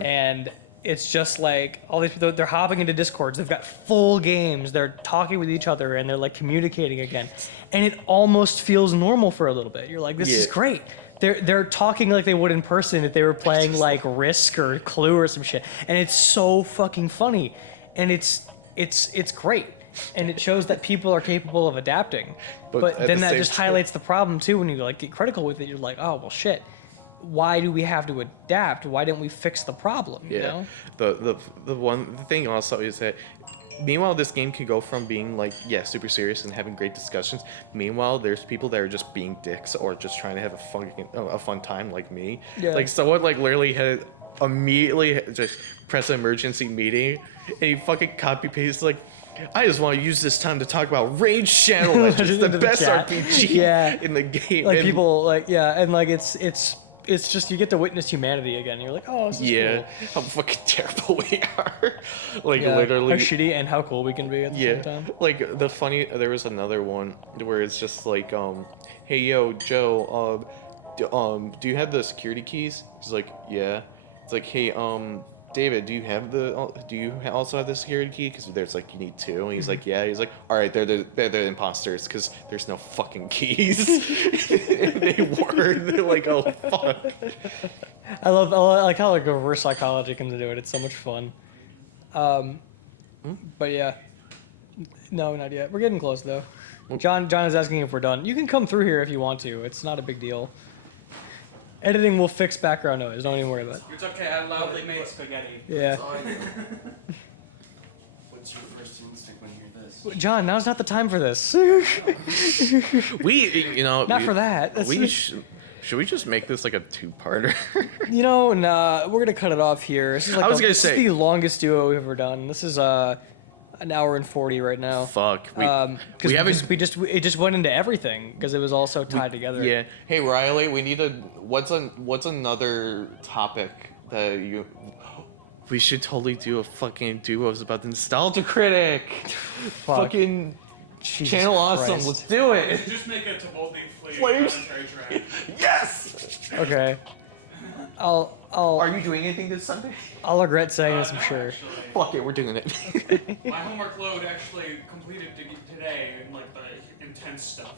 and it's just like all these people, they're hopping into Discords, they've got full games, they're talking with each other, and they're like communicating again, and it almost feels normal for a little bit. You're like, this is great. They're talking like they would in person if they were playing like Risk or Clue or some shit, and it's so fucking funny, and it's great, and it shows that people are capable of adapting. But then that just highlights the problem too when you like get critical with it. You're like, oh well, shit. Why do we have to adapt? Why didn't we fix the problem? Yeah. You know? The thing also is that meanwhile this game can go from being like super serious and having great discussions. Meanwhile, there's people that are just being dicks or just trying to have a fun time like me. Yeah. Like someone like literally had immediately just press an emergency meeting and he fucking copy paste like, I just want to use this time to talk about Raid Shadow Legends, the best RPG in the game. Like and people like and like it's just you get to witness humanity again. You're like, oh, this is cool. how fucking terrible we are. Like Yeah, literally how shitty and how cool we can be at the same time. Like there was another one where it's just like, hey yo Joe, do you have the security keys? He's like, yeah. It's like, hey David, do you also have the security key? Because there's like, you need two. And he's like, yeah. He's like, all right, they're the imposters because there's no fucking keys. And they were. They're like, oh fuck. I like how like reverse psychology comes into it. It's so much fun. But yeah, no, not yet. We're getting close though. John is asking if we're done. You can come through here if you want to. It's not a big deal. Editing will fix background noise. Don't even worry about it. It's okay, I loudly made spaghetti. Yeah. What's your first instinct when you hear this? John, now's not the time for this. Not for that. Should we just make this like a two-parter? Nah, we're gonna cut it off here. This is like this is the longest duo we've ever done. This is an hour and 40 right now. Fuck. It just went into everything because it was all so tied together. Yeah. Hey Riley, we need what's another topic that we should totally do a fucking duos about the Nostalgia Critic. Fucking Jesus Channel Christ. Awesome. Let's do it. Just make it to boldly Flames. commentary track. Yes. Okay. Are you doing anything this Sunday? I'll regret saying this, I'm sure. Actually, Fuck it, we're doing it. my homework load actually completed today in like the intense stuff.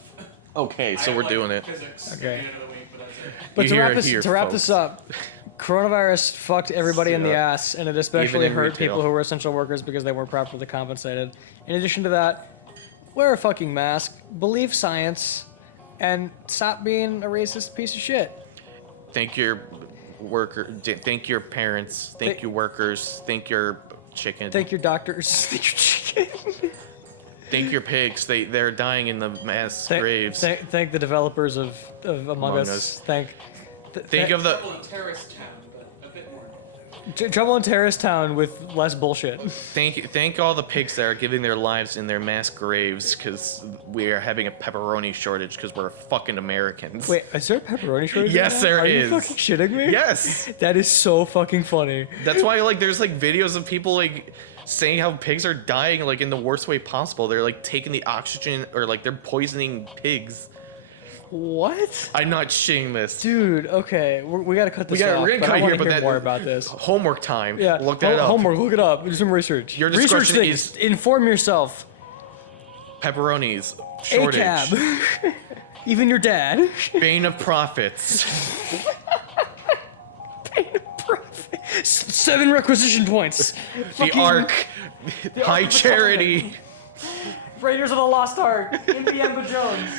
Okay, so I we're have, doing like, it. Physics Okay. at the end of the week, but that's it. But You to hear wrap it this here, to wrap folks. this up, coronavirus fucked everybody in the Yeah. ass, and it especially Even in hurt retail. people who were essential workers because they weren't properly compensated. In addition to that, wear a fucking mask, believe science, and stop being a racist piece of shit. Thank your thank your parents, thank your workers, thank your chicken. Thank your doctors. Thank your chicken. Thank your pigs. They're dying in the mass graves. Thank the developers of Among Us. Us. Thank of the Trouble in Terrorist Town, but a bit more. Trouble in Terrorist Town with less bullshit. thank all the pigs that are giving their lives in their mass graves because we are having a pepperoni shortage because we're fucking Americans. Wait, is there a pepperoni shortage? Yes, right now? there Are is. you fucking shitting me? Yes. That is so fucking funny. That's why like there's like videos of people like saying how pigs are dying like in the worst way possible. They're like taking the oxygen or like they're poisoning pigs. What? I'm not shitting this. Dude, okay, we gotta cut this off. We're gonna but cut I here, wanna but hear that more about this. Homework time. Yeah, Look that up. Homework, look it up. Do some research. Your research discretion things. is- Inform yourself. Pepperonis shortage. ACAB. Even your dad. Bane of profits. 7 requisition points. The Ark. High charity. Raiders of the Lost Ark. Indiana Jones.